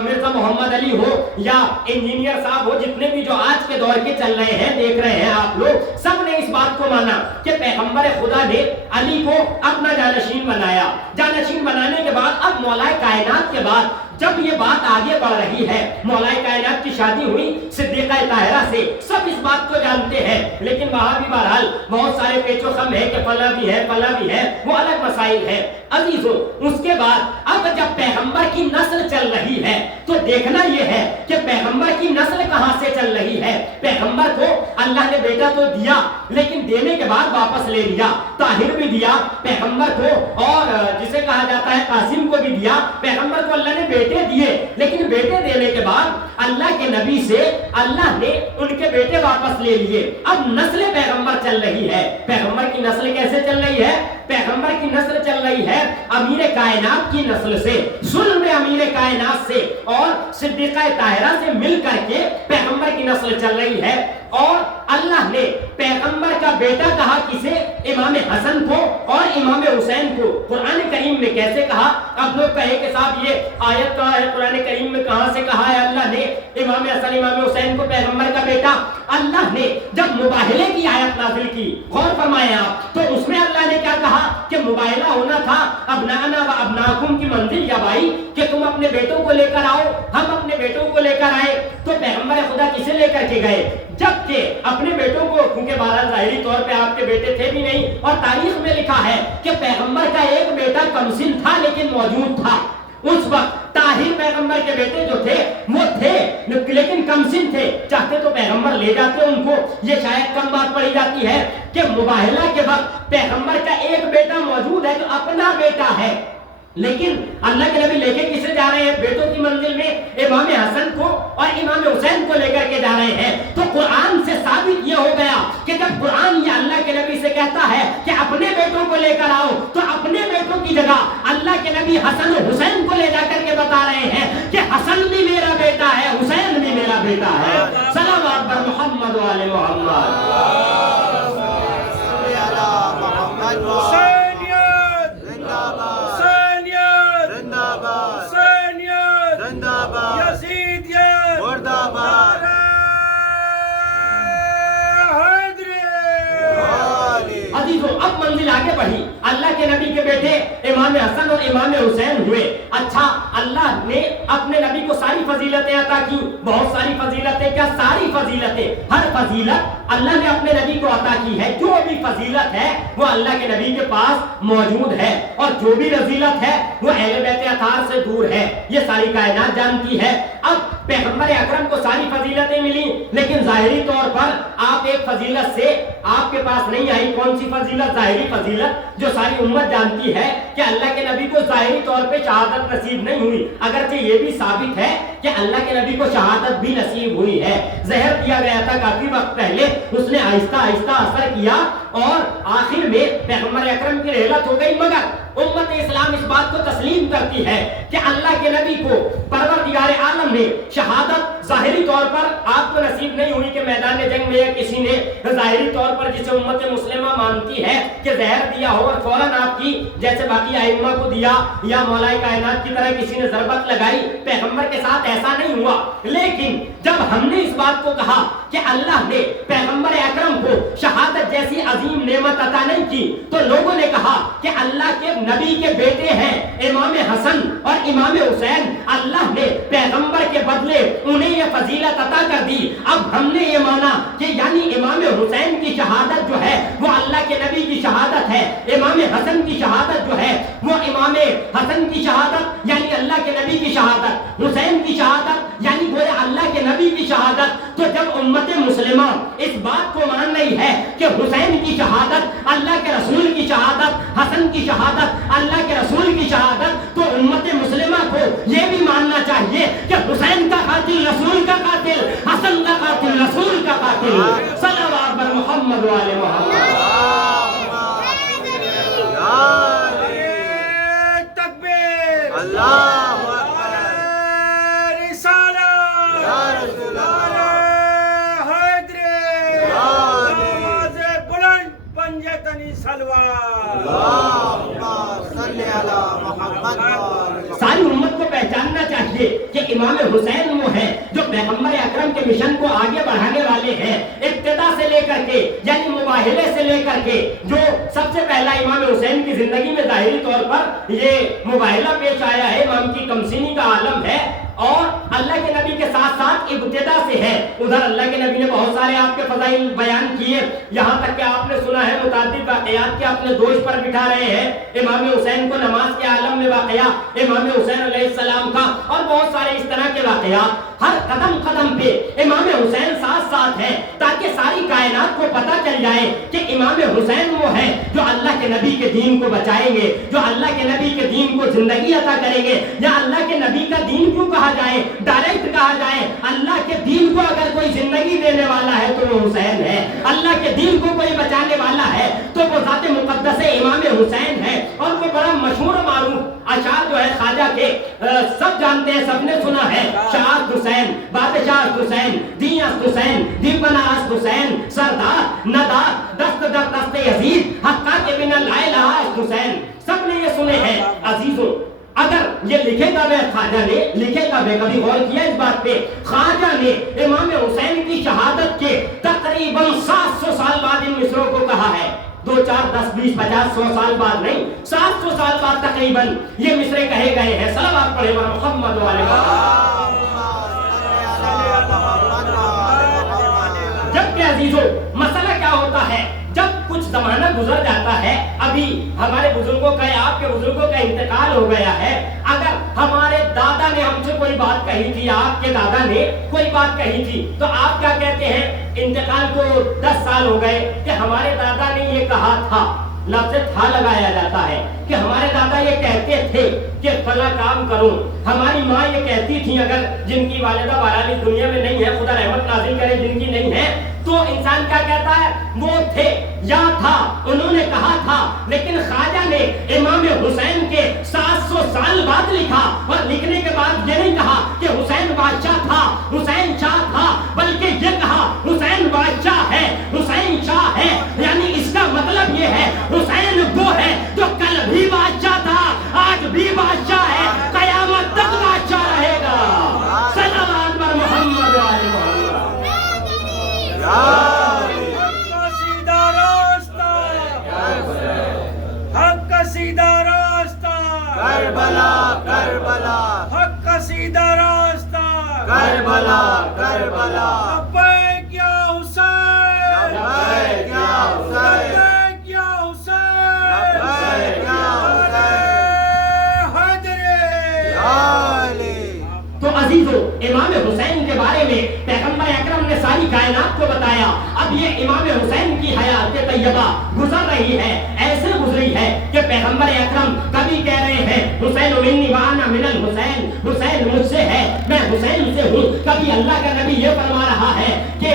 مرزا محمد علی ہو یا انجینئر صاحب ہو, جتنے بھی جو آج کے دور کے چل رہے ہیں, دیکھ رہے ہیں آپ لوگ, سب نے اس بات کو مانا کہ پیغمبر خدا نے علی کو اپنا جانشین بنایا. جانشین بنانے کے بعد اب مولا کائنات کے بعد جب یہ بات آگے بڑھ رہی ہے, مولا کائنات کی شادی ہوئی صدیقہ طاہرہ سے, سب اس بات کو جانتے ہیں. لیکن وہاں بھی بہرحال بہت سارے پیچ و خم ہے کہ فلاں بھی ہے فلاں بھی ہے, وہ الگ مسائل ہے. عزیزو, اس کے بعد اب جب پیغمبر کی نسل چل رہی ہے تو دیکھنا یہ ہے کہ پیغمبر کی نسل کہاں سے چل رہی ہے. پیغمبر کو اللہ نے بیٹا تو دیا, لیکن دینے کے بعد واپس لے لیا. طاہر بھی دیا پیغمبر کو, اور جسے کہا جاتا ہے قاسم کو بھی دیا. پیغمبر کو اللہ نے بیٹے دیے, لیکن بیٹے دینے کے بعد اللہ کے نبی سے اللہ نے ان کے بیٹے واپس لے لیے. اب نسل پیغمبر چل رہی ہے. پیغمبر کی نسل کیسے چل رہی ہے؟ پیغمبر کی نسل چل رہی ہے امیر کائنات کی نسل سے, ظلم امیر کائنات سے اور صدیقہ طاہرہ سے مل کر کے پیغمبر کی نسل چل رہی ہے. اور اللہ نے پیغمبر کا بیٹا کہا کسے؟ امام حسن کو اور امام حسین کو. قرآن کریم میں کیسے کہا؟ اب لوگ کہے کہ صاحب یہ آیت کہاں ہے قرآن کریم میں, کہاں سے کہا ہے اللہ نے امام حسن امام حسین کو پیغمبر کا بیٹا؟ اللہ نے جب مباہلے کی آیت نازل کی, غور فرمائیں آپ, تو اس میں اللہ نے کیا کہا کہ مباہلہ ہونا تھا ابنانا و ابناکم کی منزل یا بھائی, کہ تم اپنے بیٹوں کو لے کر آؤ, ہم اپنے بیٹوں کو لے کر آئے. تو پیغمبر خدا کسے لے کر کے گئے؟ جبکہ اپنے بیٹوں کو, کیونکہ بہرحال ظاہری طور پہ آپ کے بیٹے تھے بھی نہیں, اور تاریخ میں لکھا ہے کہ پیغمبر کا ایک بیٹا کمسن تھا لیکن موجود تھا اس وقت. طاہر پیغمبر کے بیٹے جو تھے وہ تھے لیکن کمسن تھے, چاہتے تو پیغمبر لے جاتے ان کو. یہ شاید کم بات پڑی جاتی ہے کہ مباہلہ کے وقت پیغمبر کا ایک بیٹا موجود ہے جو اپنا بیٹا ہے, لیکن اللہ کے نبی لے کے کسے جا رہے ہیں بیٹوں کی منزل میں؟ امام حسن کو اور امام حسین کو لے کر کے جا رہے ہیں. تو قرآن سے ثابت یہ ہو گیا کہ جب قرآن یہ اللہ کے نبی سے کہتا ہے کہ اپنے بیٹوں کو لے کر آؤ, تو اپنے بیٹوں کی جگہ اللہ کے نبی حسن و حسین کو لے جا کر کے بتا رہے ہیں کہ حسن بھی میرا بیٹا ہے, حسین بھی میرا بیٹا ہے. صلوات بر محمد و آل محمد. اب منزل آگے بڑھی, اللہ کے نبی کے بیٹے امام حسن اور امام حسین ہوئے. اچھا, اللہ نے اپنے نبی کو ساری فضیلتیں عطا کی, بہت ساری فضیلتیں, کیا ساری فضیلتیں, ہر فضیلت اللہ نے اپنے نبی کو عطا کی ہے. جو بھی فضیلت ہے وہ اللہ کے نبی کے پاس موجود ہے, اور جو بھی رذیلت ہے وہ اہل بیت اطہار سے دور ہے. یہ ساری کائنات جانتی ہے. اب پیغمبر اکرم کو ساری فضیلتیں ملی، لیکن ظاہری طور پر آپ ایک فضیلت سے آپ کے پاس نہیں آئی. کون سی فضیلت؟ ظاہری فضیلت جو ساری امت جانتی ہے کہ اللہ کے نبی کو ظاہری طور پہ شہادت نصیب نہیں ہوئی، اگرچہ یہ بھی ثابت ہے کہ اللہ کے نبی کو شہادت بھی نصیب ہوئی ہے. زہر دیا گیا تھا کافی وقت پہلے، اس نے آہستہ آہستہ اثر کیا اور آخر میں پیغمبر اکرم کی رحلت ہو گئی. مگر امت اسلام اس بات کو تسلیم کرتی ہے کہ اللہ کے نبی کو پروردگار عالم نے شہادت ظاہری طور پر آپ کو نصیب نہیں ہوئی کہ میدان جنگ میں یا کسی نے ظاہری طور پر جسے امت مسلمہ مانتی ہے کہ زہر دیا ہو اور فوراً آپ کی جیسے باقی ائمہ کو دیا یا مولا کائنات کی طرح کسی نے ضربت لگائی. پیغمبر کے ساتھ ایسا نہیں ہوا. لیکن جب ہم نے اس بات کو کہا کہ اللہ نے پیغمبر اکرم کو شہادت جیسی عظیم نعمت عطا نہیں کی تو لوگوں نے کہا کہ اللہ کے نبی کے بیٹے ہیں امام حسن اور امام حسین، اللہ نے پیغمبر کے بدلے انہیں یہ فضیلت عطا کر دی. اب ہم نے یہ مانا کہ یعنی امام حسین کی شہادت جو ہے وہ اللہ کے نبی کی شہادت ہے، امام حسن کی شہادت جو ہے وہ امام حسن کی شہادت یعنی اللہ کے نبی کی شہادت، حسین کی شہادت یعنی گویا اللہ کے نبی کی شہادت. تو جب امت مسلمہ اس بات کو مان رہی ہے کہ حسین کی شہادت اللہ کے رسول کی شہادت، حسن کی شہادت اللہ کے رسول کی شہادت، تو امت مسلمہ کو یہ بھی ماننا چاہیے کہ حسین کا قاتل رسول کا قاتل، حسن کا قاتل رسول کا قاتل. صلوات بر محمد و آل محمد. تکبیر، اللہ اکبر. رسالت، یا رسول اللہ. حیدری، آواز بلند پنجے تنی سلوات. اللہم صلی علی محمد و آل محمد. ساری امت کو پہچاننا چاہیے کہ امام حسین وہ ہیں جو پیغمبر اکرم کے مشن کو آگے بڑھانے والے ہیں. ابتدا سے لے کر کے یعنی مباہلے سے لے کر کے جو سب سے پہلا امام حسین کی زندگی میں ظاہری طور پر یہ مباہلہ پیش آیا ہے، امام کی کمسینی کا عالم ہے اور اللہ کے نبی کے ساتھ ساتھ ابتدا سے ہے. ادھر اللہ کے نبی نے بہت سارے آپ کے فضائل بیان کیے، یہاں تک کہ آپ نے سنا ہے متعدد واقعات کے اپنے دوش پر بٹھا رہے ہیں. امام حسین کو نماز کے عالم میں واقعہ امام حسین علیہ السلام کا اور بہت سارے اس طرح کے واقعات. ہر قدم قدم پہ امام حسین ساتھ ساتھ ہیں تاکہ ساری کائنات کو پتہ چل جائے کہ امام حسین وہ ہیں جو اللہ کے نبی کے دین کو بچائیں گے، جو اللہ کے نبی کے دین کو زندگی عطا کریں گے. یا اللہ کے نبی کا دین کیوں کہا جائے، ڈائریکٹ کہا جائے اللہ کے دین کو اگر کوئی زندگی دینے والا ہے تو وہ حسین ہے، اللہ کے دین کو کوئی بچانے والا ہے تو وہ ذات مقدس امام حسین ہے. اور وہ بڑا مشہور و معروف اشعار جو ہے خواجہ کے سب جانتے ہیں، سب نے سنا ہے. شاہد حسین، بادشاہ حسین، دیاست حسین، دیپنا است حسین، سردار ندا دست در دست یزید، حقا کے بنا لا الہ است حسین. سب نے یہ سنے ہیں. عزیزوں اگر یہ لکھے گا خواجہ نے لکھے گا، کبھی غور کیا اس بات پہ؟ خواجہ نے امام حسین کی شہادت کے تقریباً 700 سال بعد ان مصروں کو کہا ہے. 2 4 10 20 50 100 سال بعد نہیں، 700 سال بعد تقریباً یہ مصرے کہے گئے ہیں. صلوات پڑھے محمد و آل محمد. جبکہ عزیزوں مسئلہ کیا ہوتا ہے جب کچھ زمانہ گزر جاتا ہے، ابھی ہمارے بزرگوں کا یا آپ کے بزرگوں کا انتقال ہو گیا ہے، اگر ہمارے دادا نے ہم سے کوئی بات کہی تھی، آپ کے دادا نے کوئی بات کہی تھی، تو آپ کیا کہتے ہیں؟ انتقال کو 10 سال ہو گئے کہ ہمارے دادا نے یہ کہا تھا. لفظ تھا لگایا جاتا ہے کہ ہمارے دادا یہ کہتے تھے کہ فلاں کام کروں. ہماری ماں یہ کہتی تھی، اگر جن کی والدہ بہرحال اس دنیا میں نہیں ہے، خدا رحمت نازل کرے جن کی نہیں ہے، تو انسان کیا کہتا ہے؟ وہ تھے یا تھا، انہوں نے کہا تھا. لیکن خواجہ نے امام حسین کے 700 سال بعد لکھا اور لکھنے کے بعد یہ نہیں کہا کہ حسین بادشاہ تھا، حسین شاہ تھا، بلکہ یہ کہا حسین بادشاہ ہے، حسین شاہ ہے. یعنی اس کا مطلب یہ ہے حسین وہ ہے جو کل بھی بادشاہ تھا، آج بھی بادشاہ ہے، قیامت تک بادشاہ رہے گا. صلوات بر محمد و آل محمد. حق کا سیدھا راستہ، حق کا سیدھا راستہ، کربلا کربلا، حق کا سیدھا راستہ، کربلا کربلا. لبیک یا حسین، لبیک یا حسین، لبیک یا حسین، لبیک یا حسین. حیدری. یا علی. تو عزیزو امام حسین کے بارے میں پیغمبر اکرم نے ساری کائنات کو بتایا. اب یہ امام حسین کی حیات طیبہ گزر رہی ہے, ایسے گزری ہے کہ پیغمبر اکرم کبھی کہہ رہے ہیں حسین منی وانا من الحسین, حسین مجھ سے ہے میں حسین سے ہوں. کبھی اللہ کا نبی یہ فرما رہا ہے کہ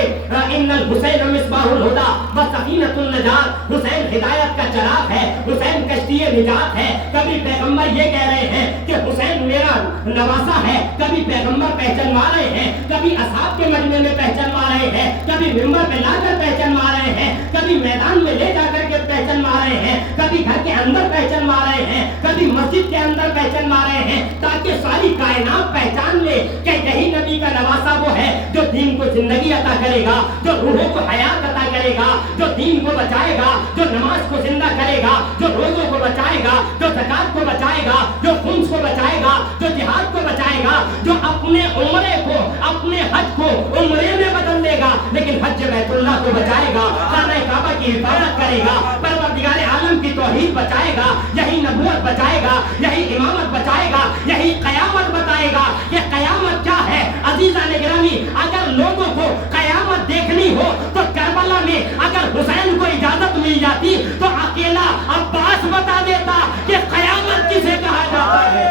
ان الحسین مصباح الہدی و سفینۃ النجات, حسین ہدایت کا چراغ ہے, حسین کشتی نجات ہے. کبھی پیغمبر یہ کہہ رہے ہیں کہ حسین میرا نواسا ہے. کبھی پیغمبر پہچنوا رہے ہیں, کبھی اصحاب کے مجمع میں پہچنوا رہے ہیں, کبھی ممبر پہ لا کر پہچنوا رہے ہیں, کبھی میدان میں لے جا کر کے پہچنوا رہے ہیں, کبھی گھر کے اندر پہچنوا رہے ہیں, کبھی مسجد کے اندر پہچنوا رہے ہیں, تاکہ ساری کائنات پہچان لے کہ یہی نبی کا نواسا وہ ہے جو دین کو زندگی عطا کرے گا, جو روحوں کو حیات عطا کرے گا, جو دین کو بچائے گا, جو نماز کو زندہ کرے گا, جو روزوں کو بچائے گا, جو زکات کو بچائے گا, جو خمس کو بچائے گا, جو جہاد کو بچائے گا, جو اپنے عمرے کو اپنے حج کو عمرے میں بدل دے گا لیکن حج بیت اللہ کو بچائے گا, خانہ کعبہ کی حفاظت کرے گا, پروردگار عالم کی توحید بچائے گا, یہی نبوت بچائے گا, یہی امامت بچائے گا, یہی قیامت بتائے گا. یہ قیامت کیا ہے عزیزان گرامی؟ اگر لوگوں کو قیامت دیکھنی ہو تو کربلا میں اگر حسین کو اجازت مل جاتی تو اکیلا عباس بتا دیتا کہ قیامت کسے کہا جاتا ہے.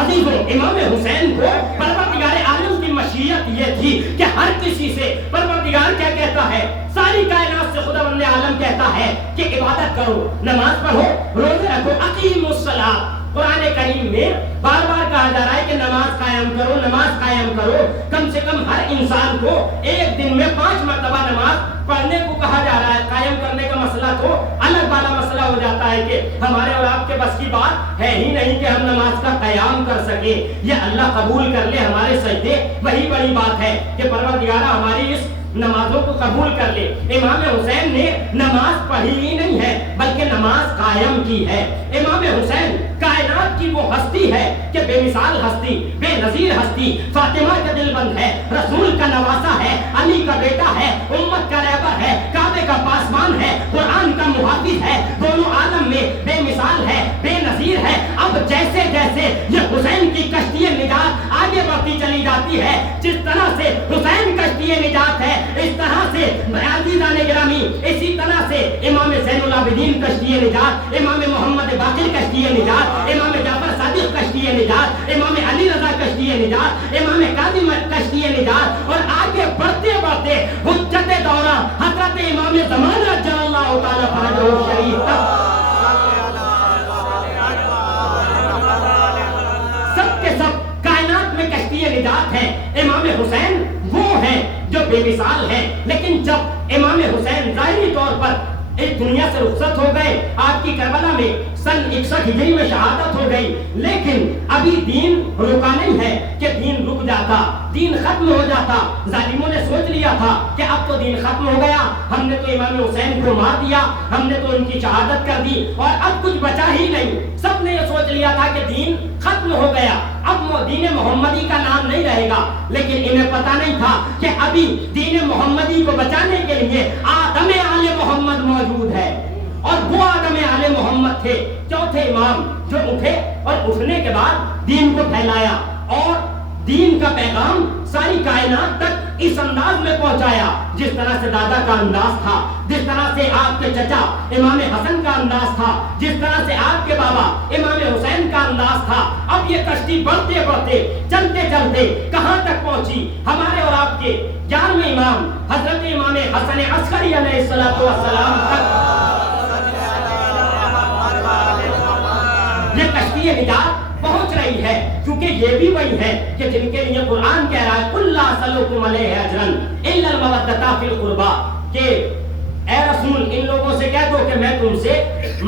عزیزو امام حسین کو پروردگار عالم کی مشیت یہ تھی کہ ہر کسی سے پروردگار کیا کہتا ہے, ساری کائنات سے خداوند عالم کہتا ہے کہ عبادت کرو, نماز پڑھو, روزے رکھو, اقیموا الصلاۃ. قرآن کریم میں بار بار کہا جا رہا ہے کہ نماز قائم کرو, نماز قائم کرو. کم سے کم ہر انسان کو ایک دن میں 5 مرتبہ نماز پڑھنے کو کہا جا رہا ہے. قائم کرنے کا مسئلہ تو الگ والا مسئلہ ہو جاتا ہے کہ ہمارے اور آپ کے بس کی بات ہے ہی نہیں کہ ہم نماز کا قیام کر سکیں. یہ اللہ قبول کر لے ہمارے سجدے, وہی بڑی بات ہے کہ پروردگار ہماری اس نمازوں کو قبول کر لے. امام حسین نے نماز پڑھی ہی نہیں ہے بلکہ نماز قائم کی ہے. امام حسین کائنات کی وہ ہستی ہے کہ بے مثال ہستی, بے نظیر ہستی, فاطمہ کا دل بند ہے, رسول کا نواسا ہے, علی کا بیٹا ہے, امت کا رہبر ہے, کعبے کا پاسبان ہے, قرآن کا محافظ ہے, دونوں عالم میں بے مثال ہے, بے نظیر ہے. اب جیسے جیسے یہ حسین کی کشتی نجات آگے بڑھتی چلی جاتی ہے, جس طرح سے حسین کشتی نجات ہے اس طرح سے عزیزان گرامی اسی طرح سے امام زین العابدین کشتی نجات, امام محمد باقر کشتی نجات, امام جعفر صادق کشتی نجات, امام علی رضا کشتی نجات, امام کاظم کشتی نجات, اور آگے بڑھتے بڑھتے حجت دورہ حضرت امام زمانہ جل اللہ تعالی فرجہ شریف تک سب کے سب کائنات میں کشتی نجات ہے. امام حسین وہ ہیں جو بے مثال ہیں, لیکن جب امام حسین ظاہری طور پر اس دنیا سے رخصت ہو گئے, آپ کی کربلا میں سن 61 ہجری میں شہادت ہو گئی, لیکن ابھی دین رکا نہیں ہے کہ دین رک جاتا, دین ختم ہو جاتا. ظالموں نے سوچ لیا تھا کہ اب تو دین ختم ہو گیا, ہم نے تو امام حسین کو مار دیا, ہم نے تو ان کی شہادت کر دی اور اب کچھ بچا ہی نہیں. سب نے یہ سوچ لیا تھا کہ دین ختم ہو گیا, اب دین محمدی کا نام نہیں رہے گا. لیکن انہیں پتا نہیں تھا کہ ابھی دین محمدی کو بچانے کے لیے آدم آل محمد موجود ہے, اور وہ آدم آل محمد تھے, چوتھے امام جو اٹھے اور اٹھنے کے بعد دین کو پھیلایا اور دین کا پیغام ساری کائنات تک اس انداز میں پہنچایا جس طرح سے دادا کا انداز تھا, جس طرح سے آپ کے چچا امام حسن کا انداز تھا, جس طرح سے آپ کے بابا امام حسین کا انداز تھا. اب یہ کشتی بڑھتے بڑھتے چلتے چلتے کہاں تک پہنچی؟ ہمارے اور آپ کے 11ویں امام حضرت امام حسن عسکری علیہ السلام تک یہ کشتی نجات پہنچ رہی ہے, کیونکہ یہ بھی وہی ہے کہ جن کے لیے قرآن کہہ رہا ہے قُلْ لَا أَسْأَلُكُمْ عَلَيْهِ أَجْرًا إِلَّا الْمَوَدَّةَ فِي الْقُرْبَى, کہ اے رسول ان لوگوں سے کہہ دو کہ میں تم سے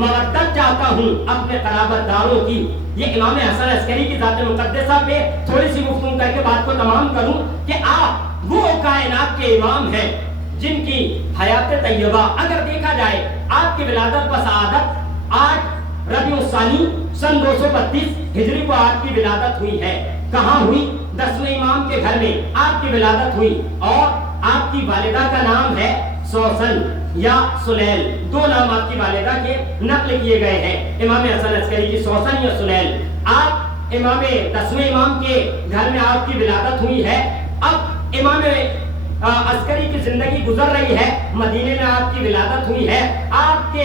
مودت چاہتا ہوں اپنے قرابت داروں کی. یہ امام حسن عسکری کی ذات مقدسہ پہ تھوڑی سی گفتگو کر کے بات کو تمام کروں کہ آپ وہ کائنات کے امام ہیں جن کی حیات طیبہ اگر دیکھا جائے آپ کی ولادت بسعادت 8 ربیع الثانی سن 232 ہجری کو آپ کی ولادت ہوئی ہے. کہاں ہوئی؟ 10ویں امام کے گھر میں آپ کی ولادت ہوئی, اور آپ کی والدہ کا نام ہے سوسن یا سلیل. 2 نام آپ کی والدہ کے نقل کیے گئے ہیں, امام حسن عسکری کی سوسن یا سلیل. آپ امام 10ویں امام کے گھر میں آپ کی ولادت ہوئی ہے. اب امام عسکری کی زندگی گزر رہی ہے, مدینے میں آپ کی ولادت ہوئی ہے. آپ کے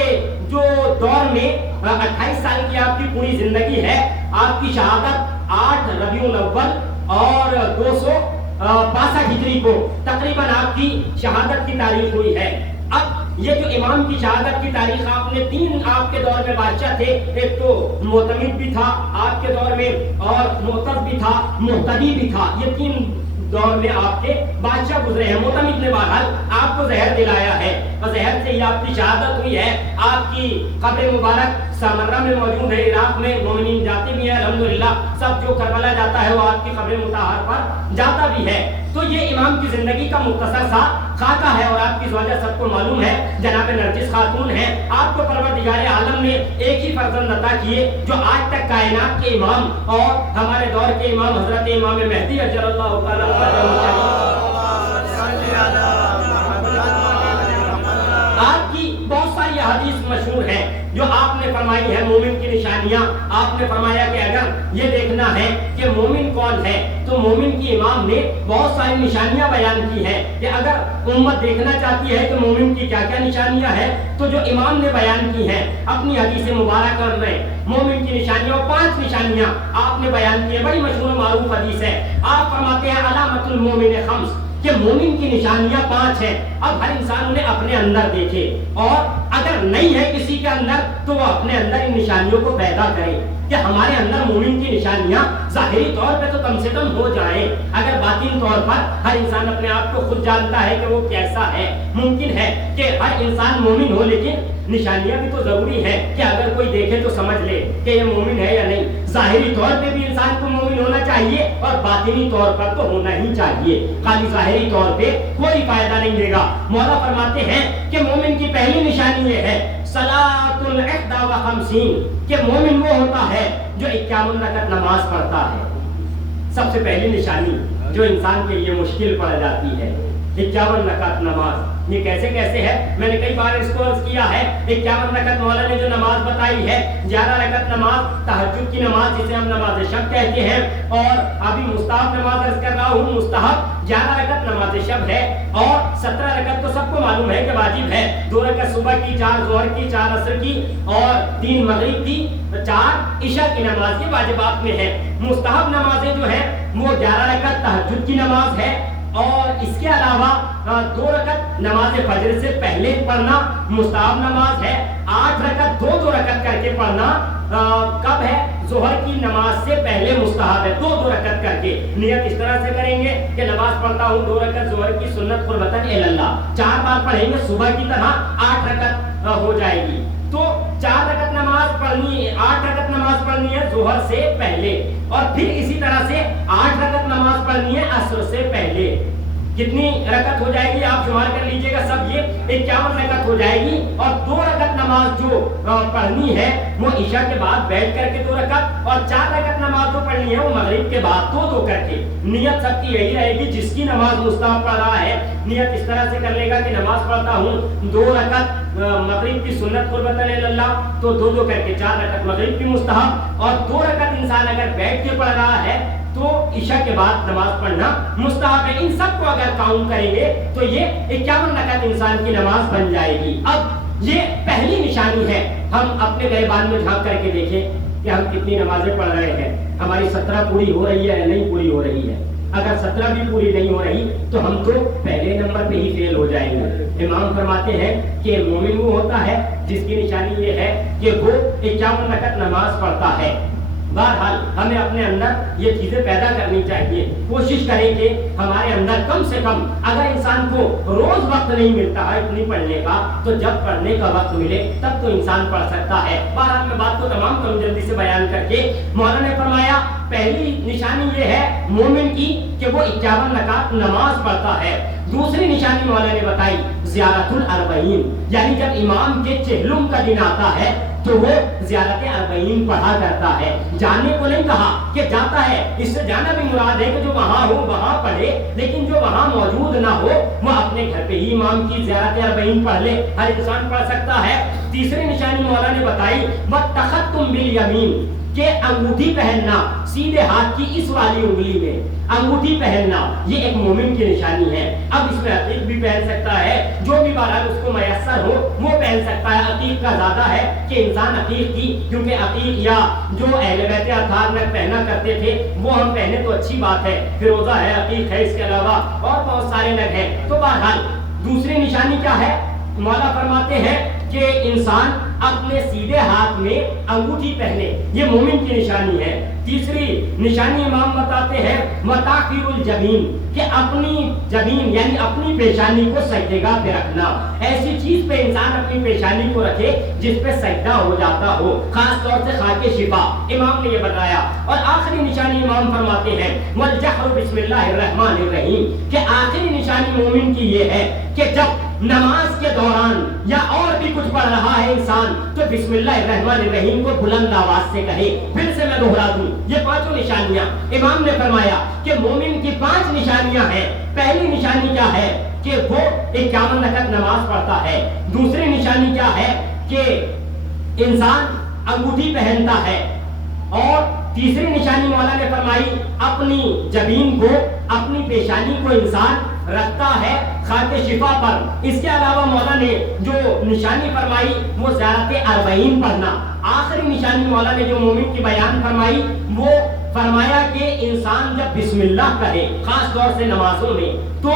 جو دور میں 28 سال کی آپ کی پوری زندگی ہے. آپ کی شہادت 8 ربیع الاول اور 262 ہجری کو تقریباً آپ کی شہادت کی تاریخ ہوئی ہے. اب یہ جو امام کی شہادت کی تاریخ آپ نے 3 آپ کے دور میں بادشاہ تھے, ایک تو معتمد بھی تھا آپ کے دور میں اور معتز بھی تھا, مہتدی بھی تھا. یہ 3 دور میں آپ کے بادشاہ گزرے ہیں. معتمد نے بہرحال آپ کو زہر دلایا ہے اور زہر سے ہی آپ کی شہادت ہوئی ہے. آپ کی قبر مبارک سامرہ میں موجود ہے, عراق میں مومنین جاتے بھی ہیں الحمدللہ. سب جو کربلا جاتا ہے وہ آپ کی قبر مطہر پر جاتا بھی ہے. تو یہ امام کی زندگی کا مختصر سا خاکہ ہے اور آپ کی زوجہ سب کو معلوم ہے, جناب نرجس خاتون ہیں. آپ کو پروردگار عالم نے ایک ہی فرزند عطا کیے جو آج تک کائنات کے امام اور ہمارے دور کے امام حضرت امام مہدی اجل اللہ تعالیٰ آپ کی بہت ساری احادیث مشہور ہیں جو آپ نے فرمائی ہے. مومن کی نشانیاں آپ نے فرمایا کہ اگر یہ دیکھنا ہے کہ مومن کون ہے تو مومن کی امام نے بہت ساری نشانیاں بیان کی ہیں کہ اگر امت دیکھنا چاہتی ہے کہ مومن کی کیا کیا نشانیاں ہیں تو جو امام نے بیان کی ہیں اپنی حدیث مبارکہ میں مومن کی نشانیاں 5 نشانیاں آپ نے بیان کی ہیں. بڑی مشہور معروف حدیث ہے. آپ فرماتے ہیں علامت المومن خمس, کہ مومن کی نشانیاں 5 ہیں. اب ہر انسان انہیں اپنے اندر دیکھے اور اگر نہیں ہے کسی کے اندر تو وہ اپنے اندر ان نشانیوں کو پیدا کرے کہ ہمارے اندر مومن کی نشانیاں ظاہری طور پہ تو کم سے کم ہو جائیں. اگر باطن طور پر ہر انسان اپنے آپ کو خود جانتا ہے کہ وہ کیسا ہے. ممکن ہے کہ ہر انسان مومن ہو لیکن نشانیاں بھی تو ضروری ہے کہ اگر کوئی دیکھے تو سمجھ لے کہ یہ مومن ہے یا نہیں. ظاہری طور پہ بھی انسان کو مومن ہونا چاہیے اور باطنی طور پر تو ہونا ہی چاہیے. خالی ظاہری طور پہ کوئی فائدہ نہیں دے گا. مولا فرماتے ہیں کہ مومن کی پہلی نشانی یہ ہے صلاۃ العقدہ و خمسین, کہ مومن وہ ہوتا ہے جو 51 رکعت نماز پڑھتا ہے. سب سے پہلی نشانی جو انسان کے لیے مشکل پڑ جاتی ہے 51 رکعت نماز. یہ کیسے کیسے ہے؟ میں نے کئی بار اس کو عرض کیا ہے. 51 رکعت مولا نے جو نماز بتائی ہے, 11 رکعت نماز تہجد کی نماز جسے ہم نماز شب کہتے ہیں, اور ابھی مستحب نماز عرض کر رہا ہوں. مستحب 11 رکعت نماز شب ہے اور 17 رکعت تو سب کو معلوم ہے کہ واجب ہے. 2 رکعت صبح کی, 4 ظہر کی, 4 عصر کی اور 3 مغرب کی, 4 عشاء کی نماز. یہ واجبات میں ہے. مستحب نمازیں جو ہیں وہ 11 رکعت تہجد کی نماز ہے اور اس کے علاوہ 2 رکعت نماز فجر سے پہلے پڑھنا مستحب نماز ہے. 8 رکعت 2 رکعت کر کے پڑھنا کب ہے؟ ظہر کی نماز سے پہلے مستحب ہے. 2 رکعت کر کے نیت اس طرح سے کریں گے کہ نماز پڑھتا ہوں 2 رکعت ظہر کی سنت قربتاً اللہ. 4 بار پڑھیں گے صبح کی طرح 8 رکعت ہو جائے گی. تو 4 رکعت نماز پڑھنی ہے, 8 رکعت نماز پڑھنی ہے ظہر سے پہلے, اور پھر اسی طرح سے 8 رکعت نماز پڑھنی ہے عصر سے پہلے. کتنی رکعت ہو جائے گی آپ شمار کر لیجئے گا سب. یہ 51 رکعت ہو جائے گی. اور 2 رکعت نماز جو پڑھنی ہے وہ عشاء کے بعد بیٹھ کر کے 2 رکعت, اور 4 رکعت نماز جو پڑھنی ہے وہ مغرب کے بعد 2 کر کے. نیت سب کی یہی رہے گی. جس کی نماز مستحب پڑھ رہا ہے نیت اس طرح سے کر لے گا کہ نماز پڑھتا ہوں 2 رکعت مغرب کی سنت قربتاً اللہ, تو 2 کر کے 4 رکعت مغرب کی مستحب, اور 2 رکعت انسان اگر بیٹھ کے پڑھ رہا ہے تو عشاء کے بعد نماز پڑھنا مستحب ہے. ان سب کو اگر کاؤنٹ کریں گے تو یہ 51 رکعت انسان کی نماز بن جائے گی. اب یہ پہلی نشانی ہے. ہم اپنے گریبان میں جھانک کر کے دیکھیں کہ ہم کتنی نمازیں پڑھ رہے ہیں. ہماری 17 پوری ہو رہی ہے یا نہیں پوری ہو رہی ہے؟ اگر 17 بھی پوری نہیں ہو رہی تو ہم تو پہلے نمبر پہ ہی فیل ہو جائیں گے. امام فرماتے ہیں کہ مومن وہ ہوتا ہے جس کی نشانی یہ ہے کہ وہ 51 رکعت نماز پڑھتا ہے. بہرحال ہمیں اپنے اندر یہ چیزیں پیدا کرنی چاہیے. کوشش کریں کہ ہمارے اندر کم سے کم, اگر انسان کو روز وقت نہیں ملتا ہے اتنی پڑھنے کا, تو جب پڑھنے کا وقت ملے تب تو انسان پڑھ سکتا ہے. بہرحال میں بات کو تمام کروں جلدی سے بیان کر کے. مولانا نے فرمایا پہلی نشانی یہ ہے مومن کی کہ وہ 51 رکعت نماز پڑھتا ہے. دوسری نشانی مولا نے بتائی زیارت الاربعین، یعنی جب امام کے چہلم کا دن آتا ہے تو وہ زیارت اربعین پڑھا کرتا ہے. جانے کو نہیں کہا کہ جاتا ہے، اس سے جانا بھی مراد ہے کہ جو وہاں ہو وہاں پڑھے، لیکن جو وہاں موجود نہ ہو وہ اپنے گھر پہ ہی امام کی زیارت اربعین پڑھ لے. ہر انسان پڑھ سکتا ہے. تیسری نشانی مولا نے بتائی وَاتَّخَذْتُمْ بِالْيَمِينِ، کہ انگوٹھی پہننا سیدھے ہاتھ کی اس والی انگلی میں انگوٹھی پہننا یہ ایک مومن کی نشانی ہے. اب اس میں عقیق بھی پہن سکتا ہے، جو بھی بہرحال اس کو میسر ہو وہ پہن سکتا ہے. عقیق کا زیادہ ہے کہ انسان عقیق کی، کیونکہ عقیق یا جو اہل بیت اطہار میں پہنا کرتے تھے وہ ہم پہنے تو اچھی بات ہے، فیروزہ ہے، عقیق ہے، اس کے علاوہ اور بہت سارے نگ ہیں. تو بہرحال دوسری نشانی کیا ہے؟ مولا فرماتے ہیں کہ انسان اپنے سیدھے ہاتھ میں انگوٹھی پہنے، یہ مومن کی نشانی ہے. تیسری نشانی امام بتاتے ہیں وَتَعْفِرُ الْجَبِينَ، کہ اپنی جبین یعنی اپنی پیشانی کو سجدگاہ پہ رکھنا. ایسی چیز پہ انسان اپنی پیشانی کو رکھے جس پہ سجدہ ہو جاتا ہو، خاص طور سے خاک شفا. امام نے یہ بتایا. اور آخری نشانی امام فرماتے ہیں وَالْجَهْرُ بِسْمِ اللَّهِ الرَّحْمَنِ الرَّحِيمِ، کہ آخری نشانی مومن کی یہ ہے کہ جب نماز کے دوران یا اور بھی کچھ پڑھ رہا ہے انسان تو بسم اللہ الرحمن الرحیم کو بلند آواز سے کہے. پھر سے میں دہرا دوں یہ پانچوں نشانیاں. امام نے فرمایا کہ مومن کی 5 نشانیاں ہیں. پہلی نشانی کیا ہے کہ وہ 51 رکعت نماز پڑھتا ہے. دوسری نشانی کیا ہے کہ انسان انگوٹھی پہنتا ہے. اور تیسری نشانی مولا نے فرمائی اپنی جبین کو اپنی پیشانی کو انسان رکھتا ہے خاک شفا پر. اس کے علاوہ مولا نے جو نشانی فرمائی وہ زیارت اربعین پڑھنا. آخری نشانی مولا نے جو مومن کی بیان فرمائی وہ فرمایا کہ انسان جب بسم اللہ کہے خاص طور سے نمازوں میں تو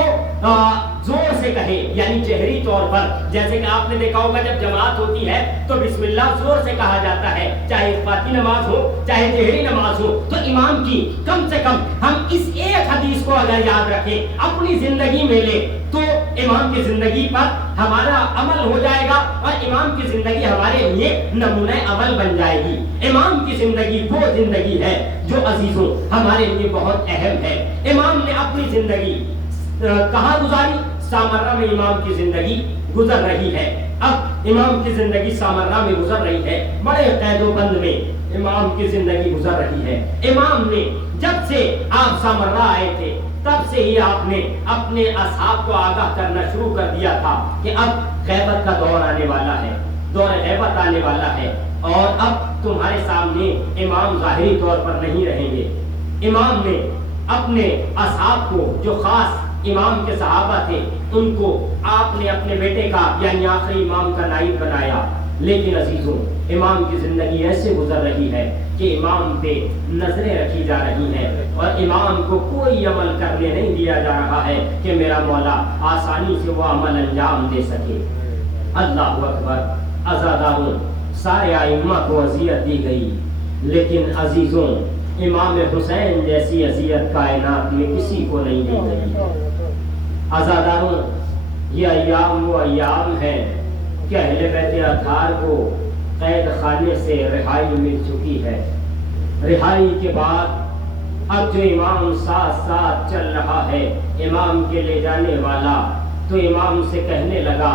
زور سے کہے، یعنی جہری طور پر. جیسے کہ آپ نے دیکھا ہوگا جب جماعت ہوتی ہے تو بسم اللہ زور سے کہا جاتا ہے، چاہے افاقی نماز ہو چاہے جہری نماز ہو. تو امام کی کم سے کم ہم اس ایک حدیث کو اگر یاد رکھیں اپنی زندگی میں لے تو امام کی زندگی پر ہمارا عمل ہو جائے گا اور امام کی زندگی ہمارے لیے نمونہ عمل بن جائے گی. امام کی زندگی وہ زندگی ہے جو عزیزوں ہمارے لیے بہت اہم ہے. امام نے اپنی زندگی کہاں گزاری؟ سامرہ میں امام کی زندگی گزر رہی ہے. اب امام کی زندگی سامرہ میں گزر رہی ہے، بڑے قید و بند میں امام کی زندگی گزر رہی ہے. امام نے جب سے آپ سامرہ آئے تھے تب سے ہی آپ نے اپنے اصحاب کو آگاہ کرنا شروع کر دیا تھا کہ اب غیبت کا دور آنے والا ہے، دور غیبت آنے والا ہے اور اب تمہارے سامنے امام ظاہری طور پر نہیں رہیں گے. امام نے اپنے اصحاب کو جو خاص امام کے صحابہ تھے ان کو آپ نے اپنے بیٹے کا یعنی آخری امام کا نائب بنایا. لیکن عزیزوں امام کی زندگی ایسے گزر رہی ہے کہ امام پہ نظریں رکھی جا رہی ہیں اور امام کو کوئی عمل کرنے نہیں دیا جا رہا ہے کہ میرا مولا آسانی سے وہ عمل انجام دے سکے. اللہ اکبر. عزاداروں سارے ائمہ کو اذیت دی گئی لیکن عزیزوں امام حسین جیسی اذیت کائنات میں کسی کو نہیں دی گئی. عزاداروں یہ ایام وہ ایام ہیں کہ اہل بیت اطہار کو قید خانے سے رہائی مل چکی ہے. رہائی کے بعد اب جو امام ساتھ ساتھ چل رہا ہے امام کے لے جانے والا تو امام سے کہنے لگا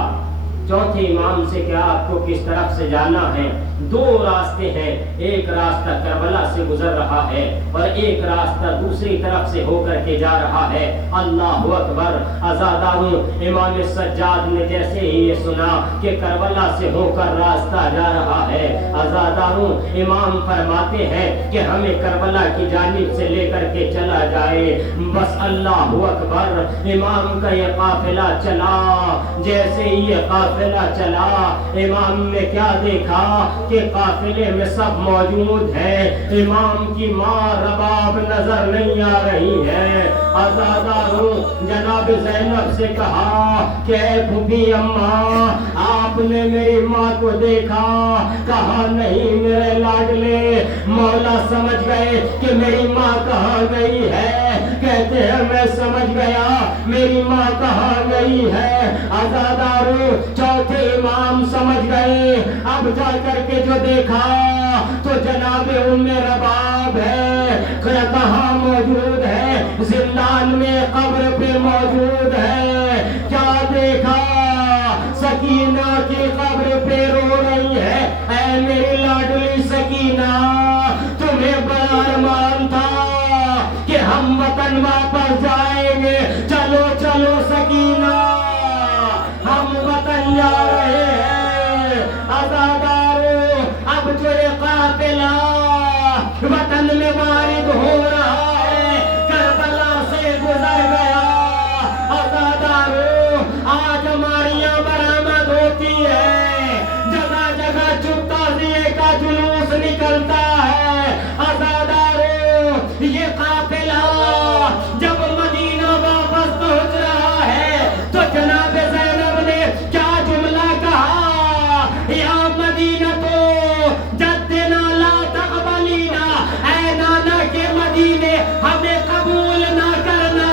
چوتھے امام سے کہ آپ کو کس طرف سے جانا ہے؟ 2 راستے ہیں، ایک راستہ کربلا سے گزر رہا ہے اور ایک راستہ دوسری طرف سے ہو کر کے جا رہا ہے. اللہ اکبر. عزاداروں امام سجاد نے جیسے ہی یہ سنا کہ کربلا سے ہو کر راستہ جا رہا ہے، عزاداروں امام فرماتے ہیں کہ ہمیں کربلا کی جانب سے لے کر کے چلا جائے. بس اللہ اکبر. امام کا یہ قافلہ چلا. جیسے ہی یہ قافلہ چلا امام نے کیا دیکھا کہ قافلے میں سب موجود ہیں، امام کی ماں رباب نظر نہیں آ رہی ہے. عزاداروں جناب زینب سے کہا کہ اے پھوپھی اماں آپ نے میری ماں کو دیکھا؟ کہا نہیں میرے لاڈلے. مولا سمجھ گئے کہ میری ماں کہاں گئی ہے. کہتے ہیں میں سمجھ گیا میری ماں کہاں گئی ہے. عزاداروں چوتھے امام سمجھ گئے. اب جا کر کے جو دیکھا تو جناب ام رباب ہے. کہاں موجود ہے؟ زندان میں قبر پہ موجود ہے. عورتیں رو رہی ہیں، اے میری لاڈلی سکینہ، تمہیں بڑا ارمان تھا کہ ہم وطن واپس جائیں گے، چلو چلو سکینہ، ہم وطن جا رہے ہیں۔ عزادارو، اب جو یہ قافلہ وطن میں وارد ہو رہا ہے، کربلا سے گزر گیا۔ عزادارو، آج ہماری یہاں برآمد ہوتی ہے، جگہ جگہ چپ تعزیے کا جلوس نکلتا ہے۔ عزادارو، یہ قافلہ جب مدینہ واپس پہنچ رہا ہے تو جناب زینب نے کیا جملہ کہا؟ یا مدینہ تو جدنا لا تقبلینا، اے نانا کے مدینے ہمیں قبول نہ کرنا۔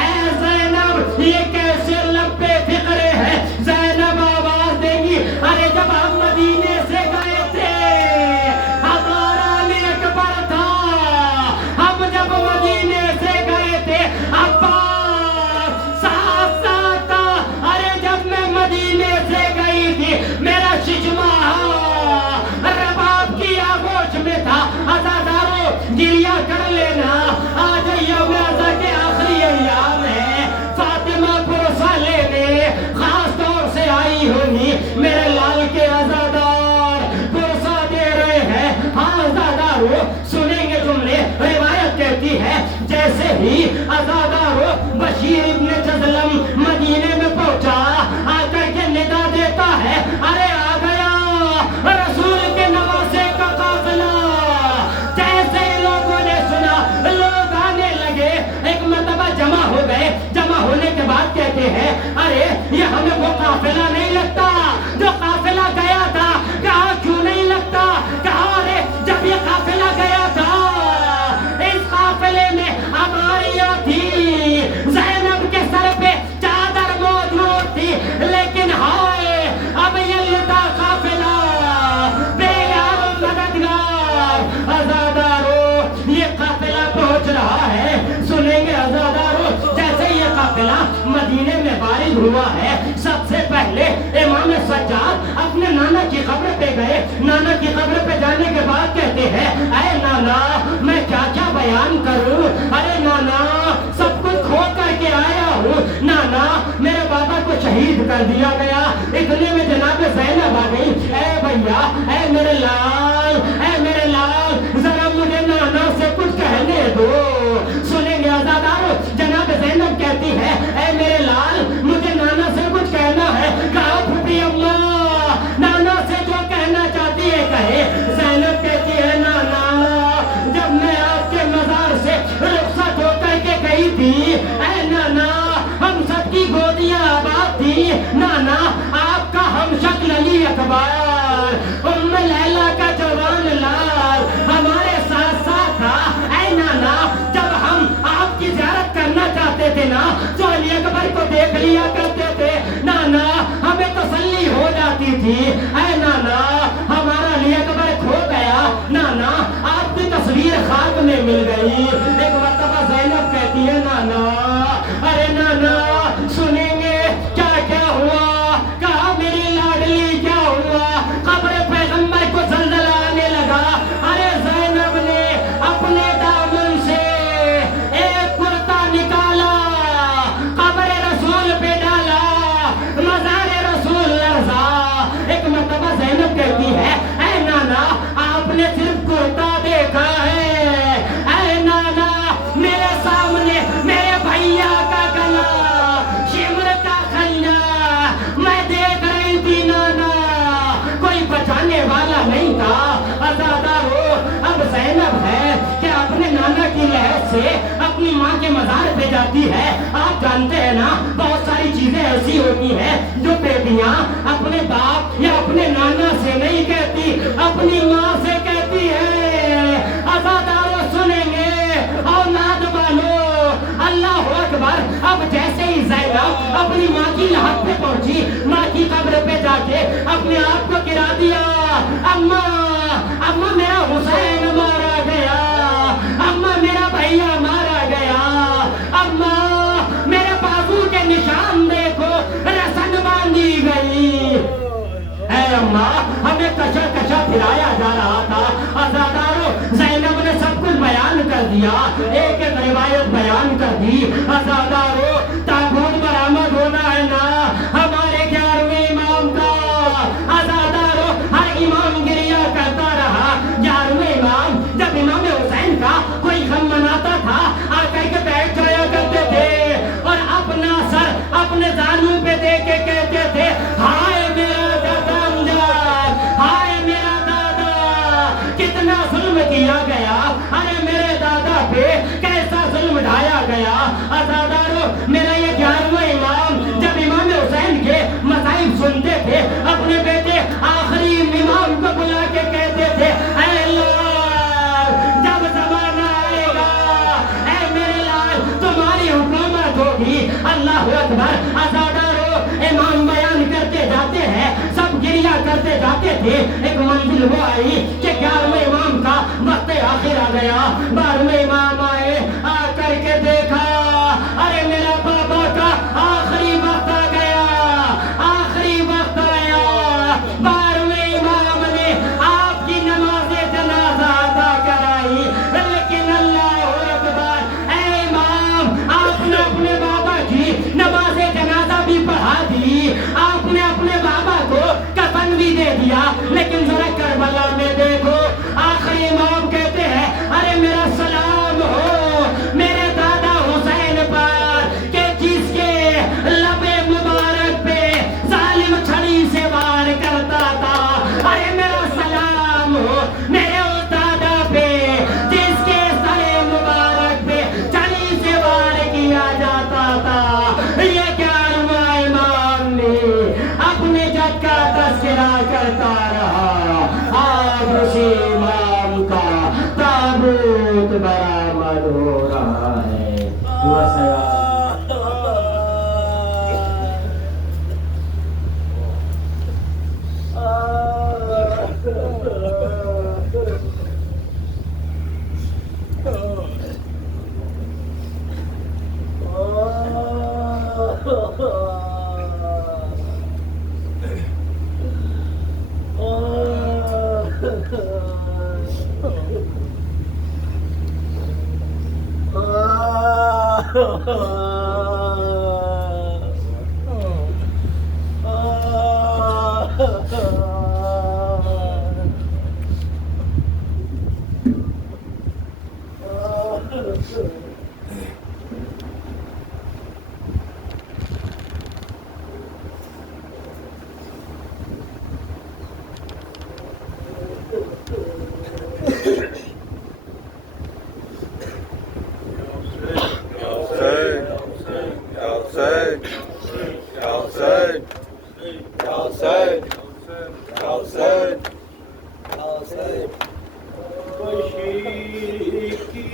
اے زینب، یہ کیسے لب پہ فکرے ہیں؟ زینب آواز دے گی، ارے جب ہم مدینے سے گئے تھے ہمارا علی اکبر تھا، ہم جب مدینے سے گئے تھے عباس ساتھ ساتھ تھا، ارے جب میں مدینے سے گئی تھی میرا ششمہ رباب کی آغوش میں تھا۔ عزادارو، گریہ کر لینا، آج یوم عزا کے آخری ایام ہے، فاطمہ پرسہ لینے خاص طور سے آئی ہوگی، میرے لال کے عزادار پرسہ دے رہے ہیں۔ ہاں عزادارو، سنیں گے جملے، روایت کہتی ہے جیسے ہی عزادارو بشیر ابن جزلم مدینے میں پہنچا، آ کر کے ندا دیتا ہے، ارے آ گیا رسول کے نواسے کا قافلہ۔ جیسے ہی لوگوں نے سنا، لوگ آنے لگے، ایک مرتبہ جمع ہو گئے، جمع ہونے کے بعد کہتے ہیں، ارے یہ ہمیں وہ قافلہ نہیں لگتا جو قافلہ گیا تھا۔ کہا کیوں نہیں لگتا؟ کہا ارے جب یہ قافلہ گیا تھا اس قافلے میں ہماریاں تھی، زینب کے سر پہ چادر موجود تھی، لیکن ہائے اب یہ لٹا قافلہ بے یار و مددگار۔ عزادارو، یہ قافلہ پہنچ رہا ہے، سنیں گے عزادارو، جیسے یہ قافلہ مدینے میں وارد ہوا ہے، سب سے پہلے امام سجاد اپنے نانا کی قبر پہ گئے۔ نانا کی قبر پہ جانے کے بعد کہتے ہیں، اے نانا میں کیا کیا بیان کروں، ارے نانا سب کچھ کھو کر کے آیا ہوں، نانا میرے بابا کو شہید کر دیا گیا۔ اتنے میں جناب زینب آ گئی، اے بھیا، اے میرے لال، اے میرے لال، ذرا مجھے نانا سے کچھ کہنے دو۔ سنیں گے عزادارو، جناب زینب کہتی ہے، اے میرے لال مجھے نانا سے کچھ کہنا ہے۔ کہا پھوپھی اماں، نانا سے جو کہنا چاہتی ہے کہے۔ زینب کہتی ہے، نانا جب میں آپ کے مزار سے رخصت ہو کر کے گئی تھی، اے نانا ہم سب کی گودیاں آباد تھی، نانا آپ کا ہم شکل علی اکبر، ام لیلا کا جوان لال ہمارے ساتھ ساتھ تھا۔ اے نانا جب ہم آپ کی زیارت کرنا چاہتے تھے نا تو علی اکبر کو دیکھ لیا کرتے تھے، نانا ہمیں تسلی ہو جاتی تھی۔ اے نانا ہمارا علی اکبر کھو گیا، نانا آپ کی تصویر خاک میں مل گئی۔ ایک مرتبہ زینب کہتی ہے، نانا ارے نانا سنیں گے کیا کیا ہوا؟ کہا میری لاڈلی کیا ہوا؟ قبر پیغمبر کو زلزلہ آنے لگا، ارے زینب نے اپنے دامن سے ایک کرتا نکالا، قبر رسول پہ ڈالا، مزار رسول لرزا۔ ایک مرتبہ زینب کہتی ہے، اے نانا آپ نے صرف کرتا دیکھا ہے، اے نانا میرے سامنے میرے بھیا کا گلا، شمر کا خنجر میں دیکھ رہی تھی، نانا کوئی بچانے والا نہیں تھا۔ عزادارو، اب زینب ہے کہ اپنے نانا کی لحاظ سے اپنی ماں کے مزار پہ جاتی ہے۔ آپ جانتے ہیں نا بہت ساری چیزیں ایسی ہوتی ہیں جو بیٹیاں اپنے باپ یا اپنے نانا سے نہیں کہتی، اپنی ماں سے کہتی ہے۔ عزادارو سنیں گے، اولاد والو، اللہ اکبر۔ اب جیسے ہی زینب اپنی ماں کی لحد پہ پہنچی، ماں کی قبر پہ جا کے اپنے آپ کو گرا دیا، اماں اماں میرا حسین مارا گیا، اماں میرا بھیا مارا گیا، اماں میرے بازو کے نشان دیکھو، رسن باندھی گئی۔ کشا کشا پھرایا جا رہا تھا. عزادارو زینب نے سب کچھ بیان کر دیا, ایک ایک روایت بیان کر دی. عزادارو تابوت برآمد ہونا ہے نا ہمارے 11ویں امام کا. عزادارو ہر امام گریا کرتا رہا. 11ویں امام جب امام حسین کا کوئی غم مناتا تھا آ کر کے بیٹھ جایا کرتے تھے اور اپنا سر اپنے زانوں پہ دے کے کہتے تھے ہائے میرا دادا امجد, ہائے میرا دادا, کتنا ظلم کیا گیا, ارے میرے دادا پہ کیسا ظلم ڈھایا گیا. عزادارو میرا یہ 11واں امام جب امام حسین کے مصائب سنتے تھے اپنے بیٹے آخری امام کو بلا کے کہتے تھے اے اللہ جب زمانہ آئے گا اے میرے لال تمہاری حکومت ہوگی. اللہ اکبر. عزادارو امام بیان کرتے جاتے ہیں, سب گریا کرتے جاتے تھے. ایک منزل وہ آئی کہ 11ویں امام کا وقت آخر آ گیا. 12ویں امام آئے, آ کر کے دیکھا ارے میرا بابا کا آخری وقت آ گیا, آخری وقت آیا. 12ویں امام نے آپ کی نماز جنازہ ادا کرائی, لیکن اللہ اکبر اے امام آپ نے اپنے بابا کی نماز جنازہ بھی پڑھا دی, آپ نے اپنے بابا کو کفن بھی دے دیا, لیکن ذرا کربلا میں دیکھو آخری امام کہتے ہیں ارے میرا سلام ہو میرے دادا حسین پر کہ جس کے لب مبارک پہ ظالم چھڑی سے وار کرتا تھا. ارے میرا سلام ہو میرے اس دادا پہ جس کے سر مبارک پہ چھڑی سے وار کیا جاتا تھا. یہ 11واں امام نے اپنے جد کا تذکرہ کرتا رہا. آج اسی امام کا تابوت برآمد ہو رہا ہے. بشیر کی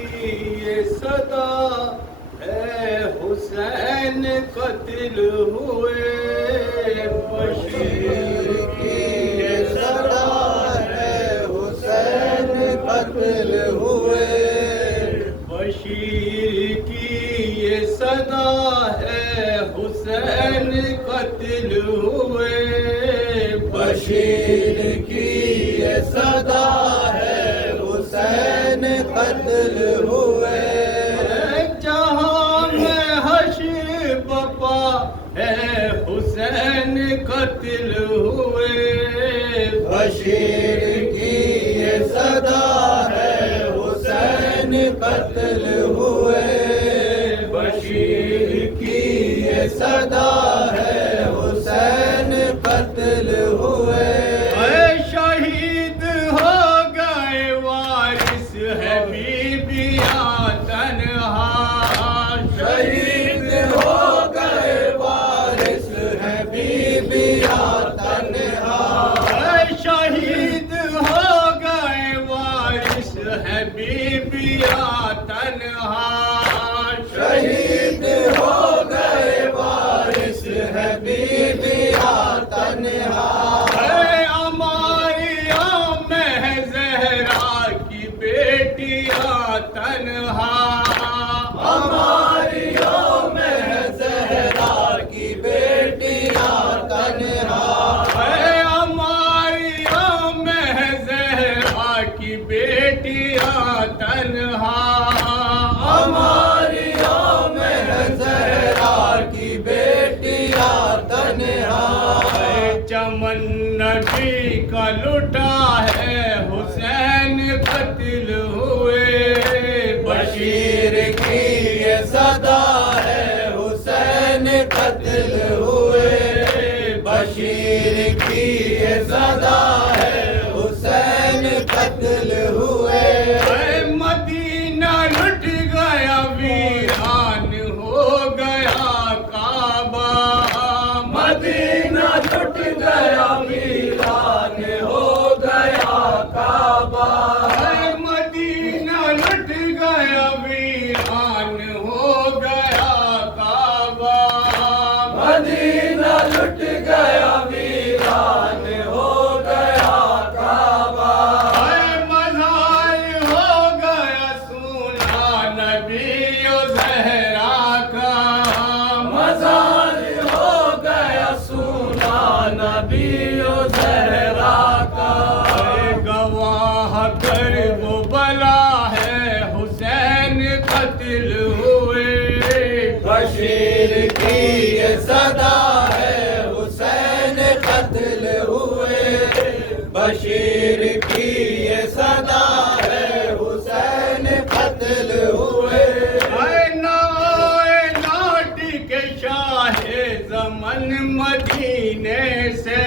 یہ صدا ہے حسین قتل ہوئے. بشیر کی یہ صدا ہے حسین قتل ہوئے. بشیر کی یہ صدا ہے حسین قتل ہوئے. بشیر کی یہ صدا ہے حسین قتل ہوئے. جہاں میں حشر بپا ہے حسین قتل ہوئے. بشیر کی یہ صدا ہے حسین قتل ہوئے. بشیر کی یہ صدا ہے حسین قتل ہوئے. اے شہید ہو گئے وارث ہے بیبیاں تنہا. شہید ہو گئے وارث ہے بیبیاں لٹا ہے حسین قتل ہوئے بشیر کی یہ صدا ہے حسین قتل ہوئے بشیر کی یہ صدا ہے حسین قتل ہوئے اے مدینہ لٹ گیا ویران ہو گیا کعبہ مدینہ لٹ گیا ویران ہو گیا کعبہ اے مدینہ لٹ گیا ویران ہو گیا کعبہ مدینہ لٹ گیا ویران ہو گیا کعبہ اے مزار ہو گیا سونا نبی و زہرا کا مزار ہو گیا سونا نبی و زہرا کا اے گواہ کر وہ بلا ہے حسین قتل ہوئے بشیر کی یہ صدا ہے حسین قتل ہوئے بشیر کی یہ صدا ہے حسین قتل ہوئے اے نائے لاٹ کے شاہ زمن مدینے سے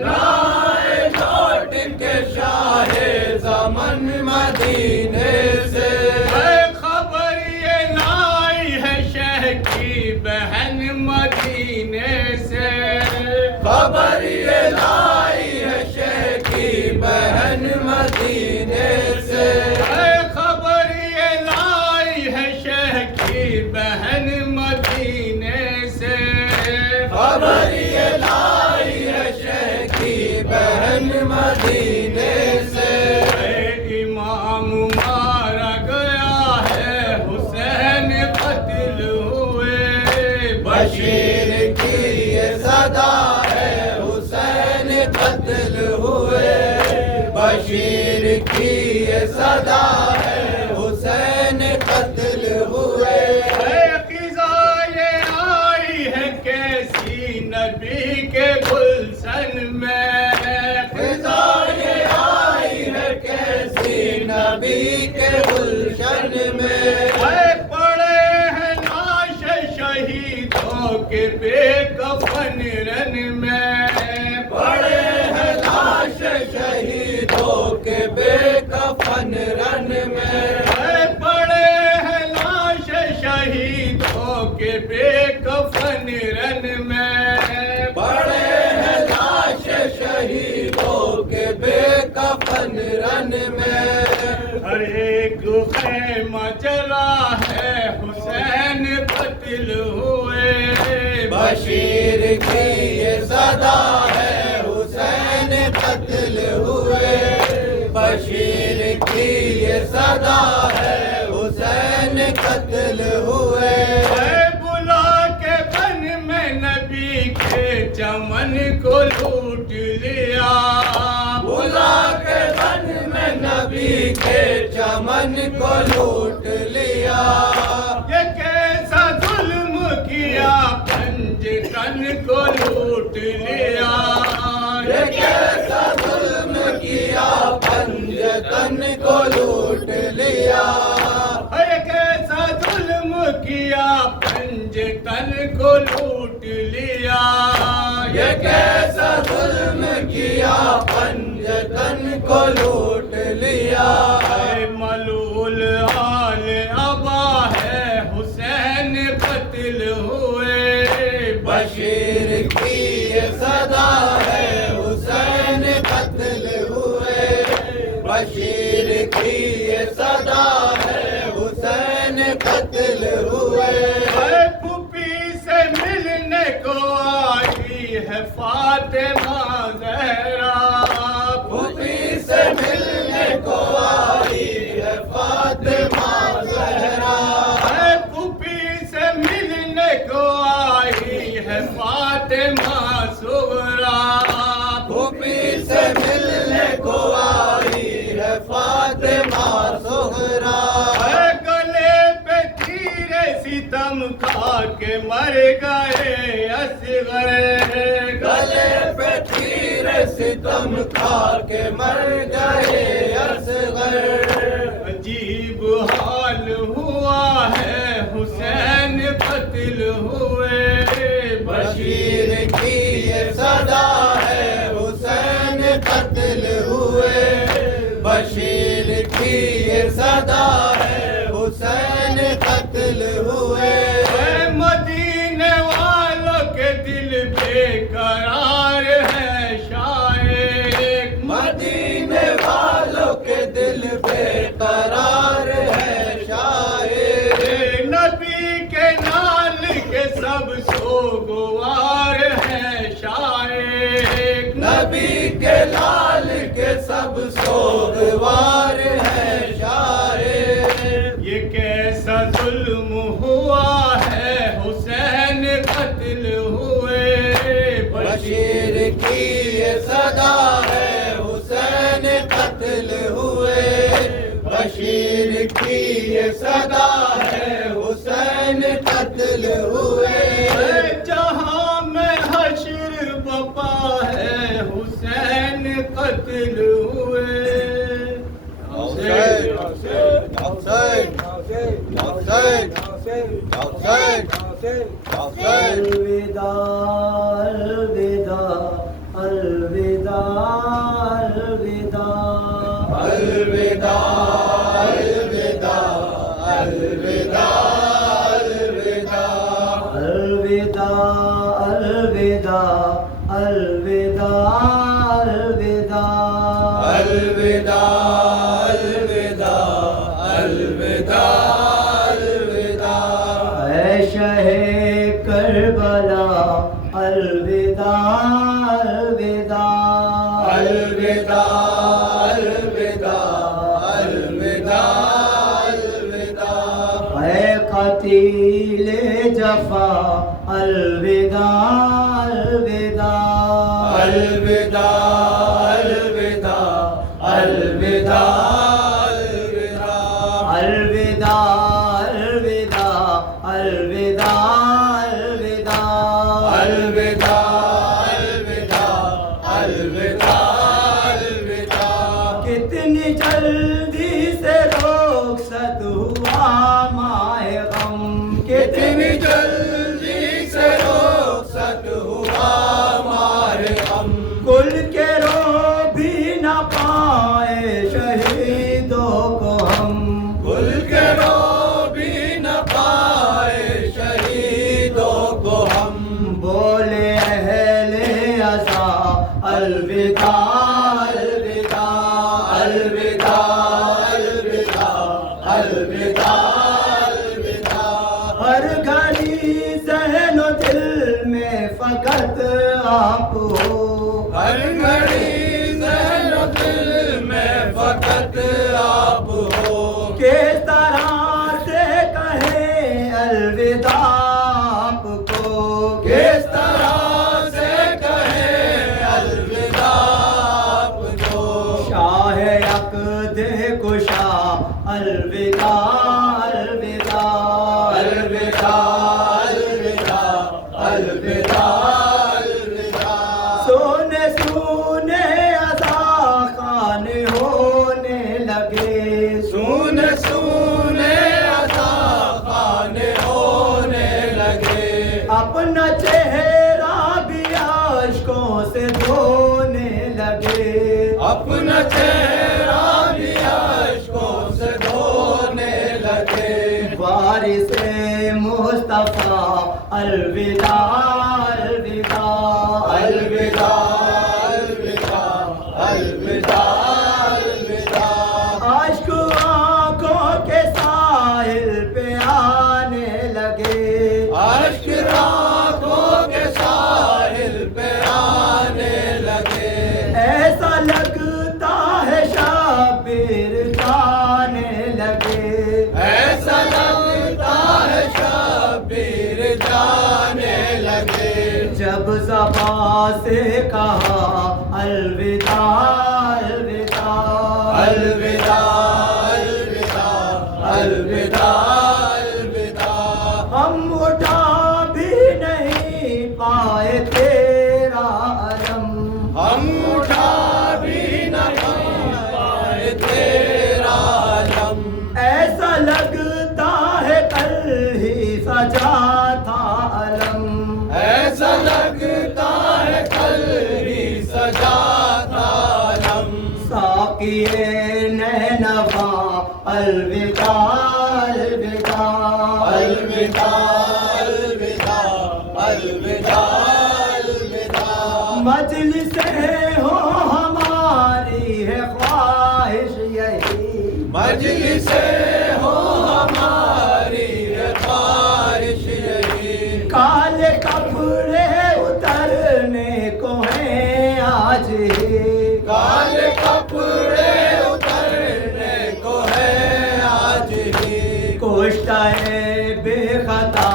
رائے لوٹ کے شاہ زمن مدینے سے اے خبر یہ لائی ہے شہ کی بہن مدینے سے خبر یہ لائی ہے شیخ کی بہن مدینے سے اے خبر یہ لائی ہے شہ کی بہن مدینے سے خبر یہ لائی ہے شیخ کی بہن مدینے سے اے امام مارا گیا ہے حسین قتل ہوئے بشیر کی یہ صدا ہے حسین قتل ہوئے بشیر کی یہ صدا ہے حسین قتل ہوئے اے قضائے آئی ہے کیسی نبی کے گلشن میں فضائے آئی ہے کیسی نبی کے گلشن میں اے پڑے ہیں لاش شہیدوں کے بے کفن رن میں پڑے ہیں لاش شہیدوں کے بے کفن رن میں اے پڑے ہیں لاش شہیدوں کے بے کفن رن میں پڑے ہیں لاش شہیدوں کے بے کفن رن میں ہر ایک خیمہ جلا ہے حسین قتل ہوئے بشیر کی یہ صدا ہے حسین قتل ہوئے بشیر کی یہ صدا ہے حسین قتل ہوئے اے بلا کے بن میں نبی کے چمن کو لوٹ لیا بلا کے بن میں نبی کے چمن کو لوٹ لیا یہ کیسا ظلم کیا پنجتن کو لوٹ لیا یہ کیسا ظلم کیا پنجتن کو لوٹ لیا یہ کیسا ظلم کیا پنجتن کو لوٹ لیا یہ کیسا ظلم کیا پنجتن کو لوٹ لیا اے ملول آل ابا ہے حسین قتل ہوئے بشیر کی یہ صدا ہے حسین قتل ہوئے بشیر کی یہ صدا ہے حسین قتل ہوئے اے پھوپھی سے ملنے کو آئی ہے فاطمہ زہرا پھوپھی سے ملنے کو آئی ہے فاطمہ زہرا اے پھوپھی سے ملنے کو آئی ہے فاطمہ صغرا پھوپھی سے ملنے کو آئی ہے فاطمہ صغرا اے گلے پہ تیرے ستم کے مر گئے اصغر گلے پہ تیر زنجیر ستم کھا کے مر گئے اصغر عجیب حال ہوا ہے حسین قتل ہوئے بشیر کی یہ صدا ہے حسین قتل ہوئے بشیر کی یہ صدا ہے حسین قتل ہوئے مدینے والوں کے دل بے قرار ہے شاعر مدینے والوں کے دل بے قرار ہے شاعر نبی کے نال کے سب سوگوار ہے شاعر نبی کے لال کے سب سوگوار ہے شاعر یہ کیسا ظلم ہوا ہے حسین قتل ہوئے بشیر کی یہ صدا ہے حسین قتل ہوئے بشیر کی یہ صدا ہے حسین قتل ہوئے جہاں میں حشر بپا ہے حسین قتل ہوئے حسین حسین حسین حسین حسین الوداع الوداع الوداع الوداع الوداع الوداع الوداع الوداع الوداع الوداع الوداع الوداع الوداع الوداع اے شہ کربلا الوداع الوداع الوداع الوداع الوداع الوداع اے قتیل جفا الوداع الوداع الوداع الوداع الوداع الوداع الوداع الوداع الوداع الوداع الوداع الوداع الوداع کتنی جلدی سے رخصت ہوا ماہ غم کتنی جلدی سے رخصت ہوا ماہ غم کل کے رو بھی نہ پائے شہیدوں کو ہم کل کے رو بھی نہ پائے شہیدوں کو ہم بولے اہل عزا الوداع الوداع الوداع الوداع الوداع الوداع ہر گھڑی ذہن و دل میں فقط آپ ہو ہر گھڑی ذہن و دل میں فقط آپ ہو کس طرح سے کہیں الوداع آپ کو کس طرح سے کہیں الوداع آپ کو شاہ عقد کشا الوداع الوداع الوداع الوداع الوداع الوداع سونے سونے عزا خان ہونے لگے سونے سونے عطا خانے ہونے لگے اپنا چہرہ بھی اشکوں سے دھونے لگے اپنا چہرہ بھی اشکوں سے دھونے لگے وارث مصطفیٰ الوداع الوداع الوداع الوداع الوداع الوداع عشق آنکھوں کے ساحل پہ آنے لگے اشک راکھوں کے ساحل پہ آنے لگے ایسا لگتا ہے شبیر جانے لگے ایسا لگتا ہے شبیر جانے لگے جب زبان سے کہا الوداع الوداع الوداع الوداع الوداع الوداع ہم اٹھا بھی نہیں پائے تیرا علم ہم سجا تھا علم، ایسا لگتا ہے کل ہی سجا تھا علم، ساقی نینوا الوداع الوداع الوداع الوداع الوداع الوداع، مجلس ہو ہماری ہے خواہش یہی، مجلس ہو ہماری ہے خواہش یہی، کالے کپڑے اترنے کو ہیں آج ہی، کالے کپڑے اترنے کو ہے آج ہی، کوشتہ بے خطا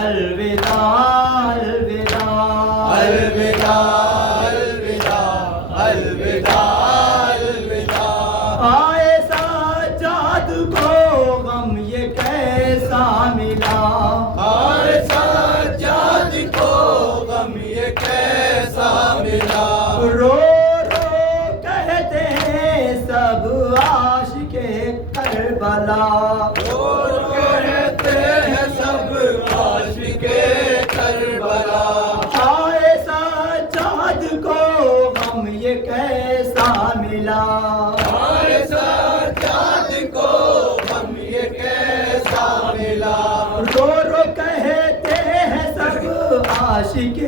الوداع الوداع الوداع الوداع الوداع الوداع، آئے سجاد کو غم یہ کیسا ملا، اور سجاد کو غم یہ کیسا ملا، رو رو کہتے ہیں سب عاشق کربلا، اور کہتے ہیں سب عاشق کربلا، آئے سجاد کو غم یہ کیسا ملا، اور سجاد کو غم یہ کیسا ملا، رو رو کہتے ہیں سب عاشق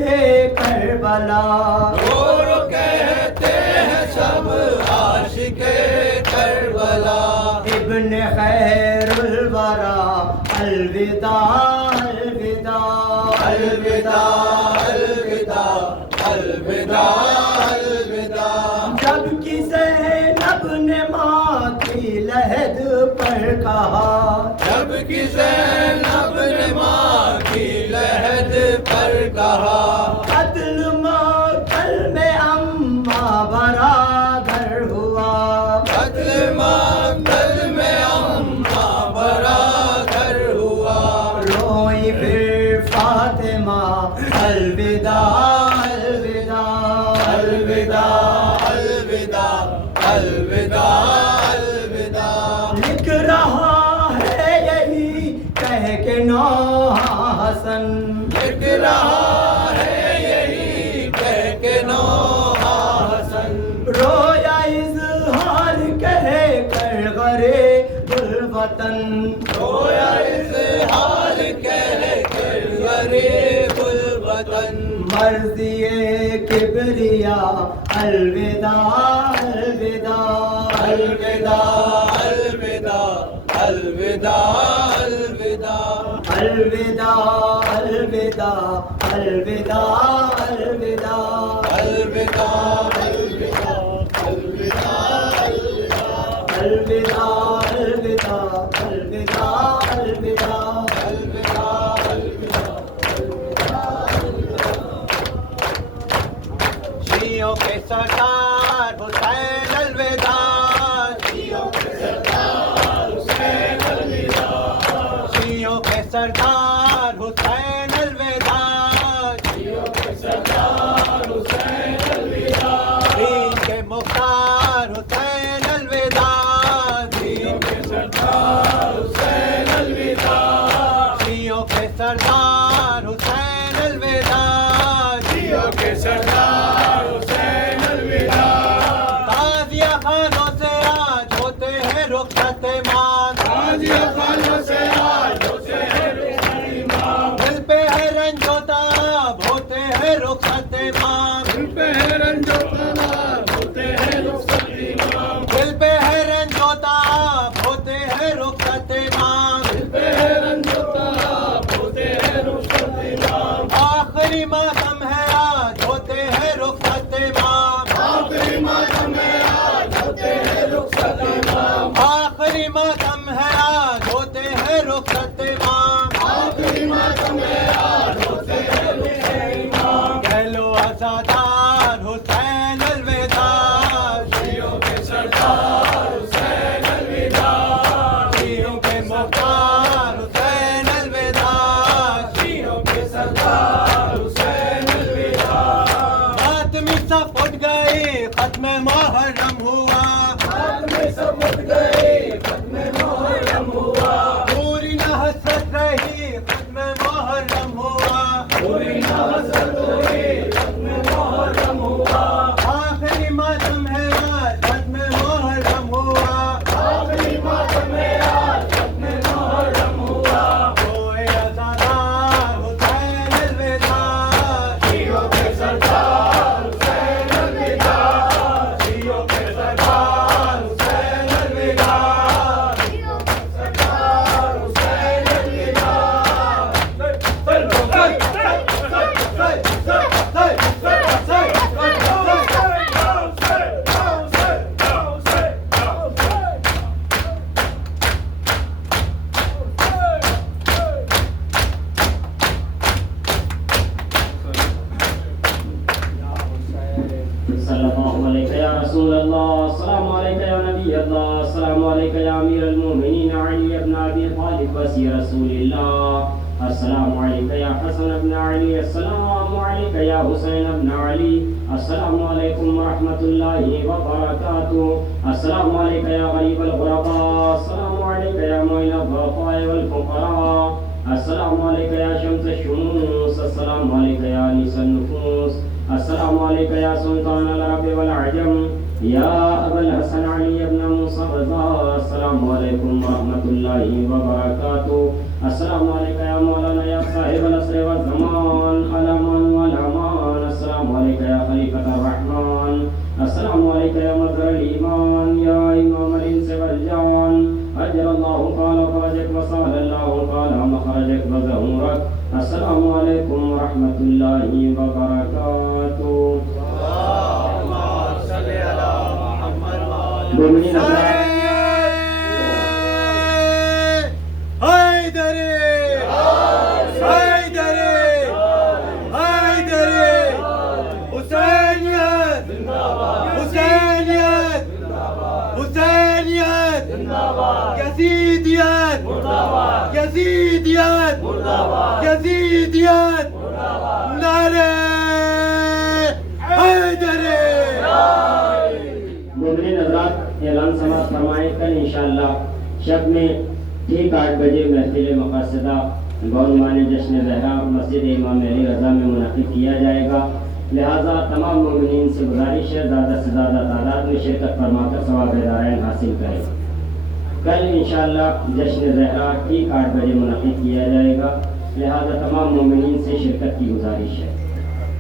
کربلا، اور کہتے ہیں سب عاشق کربلا، ابن خیر الورا الوداع الوداع الوداع الوداع الوداع الوداع، جب کہ زینب نے ماں کی لحد پر کہا، جب کہ زینب نے ماں کی لحد پر کہا، قتل مقتل میں اماں برادر ہوا، قتل مقتل میں اماں برادر ہوا، روئی پھر فاطمہ الوداع الوداع الوداع الوداع الوداع الوداع، لکھ رہا ہے یہی کہہ کے نوحہ حسن، لکھ رہا ہے یہی کہہ کے نوحہ حسن، رویا اظہار کہہ کر غریب الوطن، رویا اظہار کہہ کر غریب الوطن، مرضی کبریا الوداع الوداع الوداع الوداع الوداع الوداع، الوداع الوداع الوداع الوداع الوداع الوداع الوداع، الوداع الوداع الوداع الوداع شیعوں کے سردار حسین الوداع، شیعوں کے سردار حسین الوداع، شیعوں کے سردار حسین الوداع، شیعوں کے سردار حسین الوداع، دین کے مختار حسین الوداع، دین کے سردار حسین الوداع، شیعوں کے سردار حسین الوداع، شیعوں کے سردار حسین الوداع، تازیہ خانوں سے آج ہوتے ہیں رخصت مان، تازیہ خانوں سے آج ہوتے ہیں رخصت مان، دل پہ ہے رنج و تاب ہوتے ہیں رخصت مان، دل پہ ہے رنج و تاب ہوتے ہیں رخصت مان، دل پہ ہے رنج و تاب ہوتے ہیں رخصت مان، دل پہ ہے رنج و تاب ہوتے ہیں رخصت مان، آخری ماتم ہے آج ہوتے ہیں رخصت مان، آخری ماتم ہے آج ہوتے ہیں رخصت مان، آخری ماتم ہے آج ہوتے ہیں رخصت مان، آخری ماتم ہے آج ہوتے ہیں رخصت مان، کہہ لو آزادہ رسول اللہ، السلام علیکہ یا نبی اللہ، السلام علیکہ یا امیر المومنین علی ابن ابی طالب وصی رسول اللہ، السلام علیکہ یا حسن ابن علی، السلام علیکہ یا حسین ابن علی، السلام علیکم ورحمۃ اللہ وبرکاتہ، السلام علیکہ یا غریب الغرباء، السلام علیکہ یا معین الضعفاء والفقراء، السلام علیکہ یا شمس الشموس، السلام علیکہ یا انیس النفوس، السلام علیکہ یا سلطان العرب والعجم، یا ابا الحسن علی ابن موسیٰ رضا، السلام علیکم ورحمۃ اللہ وبرکاتہ، السلام علیکہ یا مولانا یا صاحب العصر والزمان، الامان والامان، السلام علیکہ یا خلیفۃ الرحمن، السلام علیکہ یا مظہر الایمان، یا امام الانس والجان، اجر اللہ قال فرجک وسهل اللہ قال مخرجک وظہورک، السلام علیکم ورحمۃ اللہ وبرکاتہ۔ مومنین حضرات، یزیدیت یزیدیت یزیدیت نعرہ حیدری۔ مومنین حضرات، اعلان سماعت فرمائیں، کل انشاءاللہ شب میں ٹھیک 8 بجے محفل مقاصدہ بعنوان جشن زہرا مسجد امام علی رضا میں منعقد کیا جائے گا، لہٰذا تمام مومنین سے گزارش ہے زیادہ سے زیادہ تعداد میں شرکت فرما کر ثواب دارین حاصل کریں۔ کل انشاءاللہ جشن زہرا ٹھیک 8 بجے منعقد کیا جائے گا، لہٰذا تمام مومنین سے شرکت کی گزارش ہے۔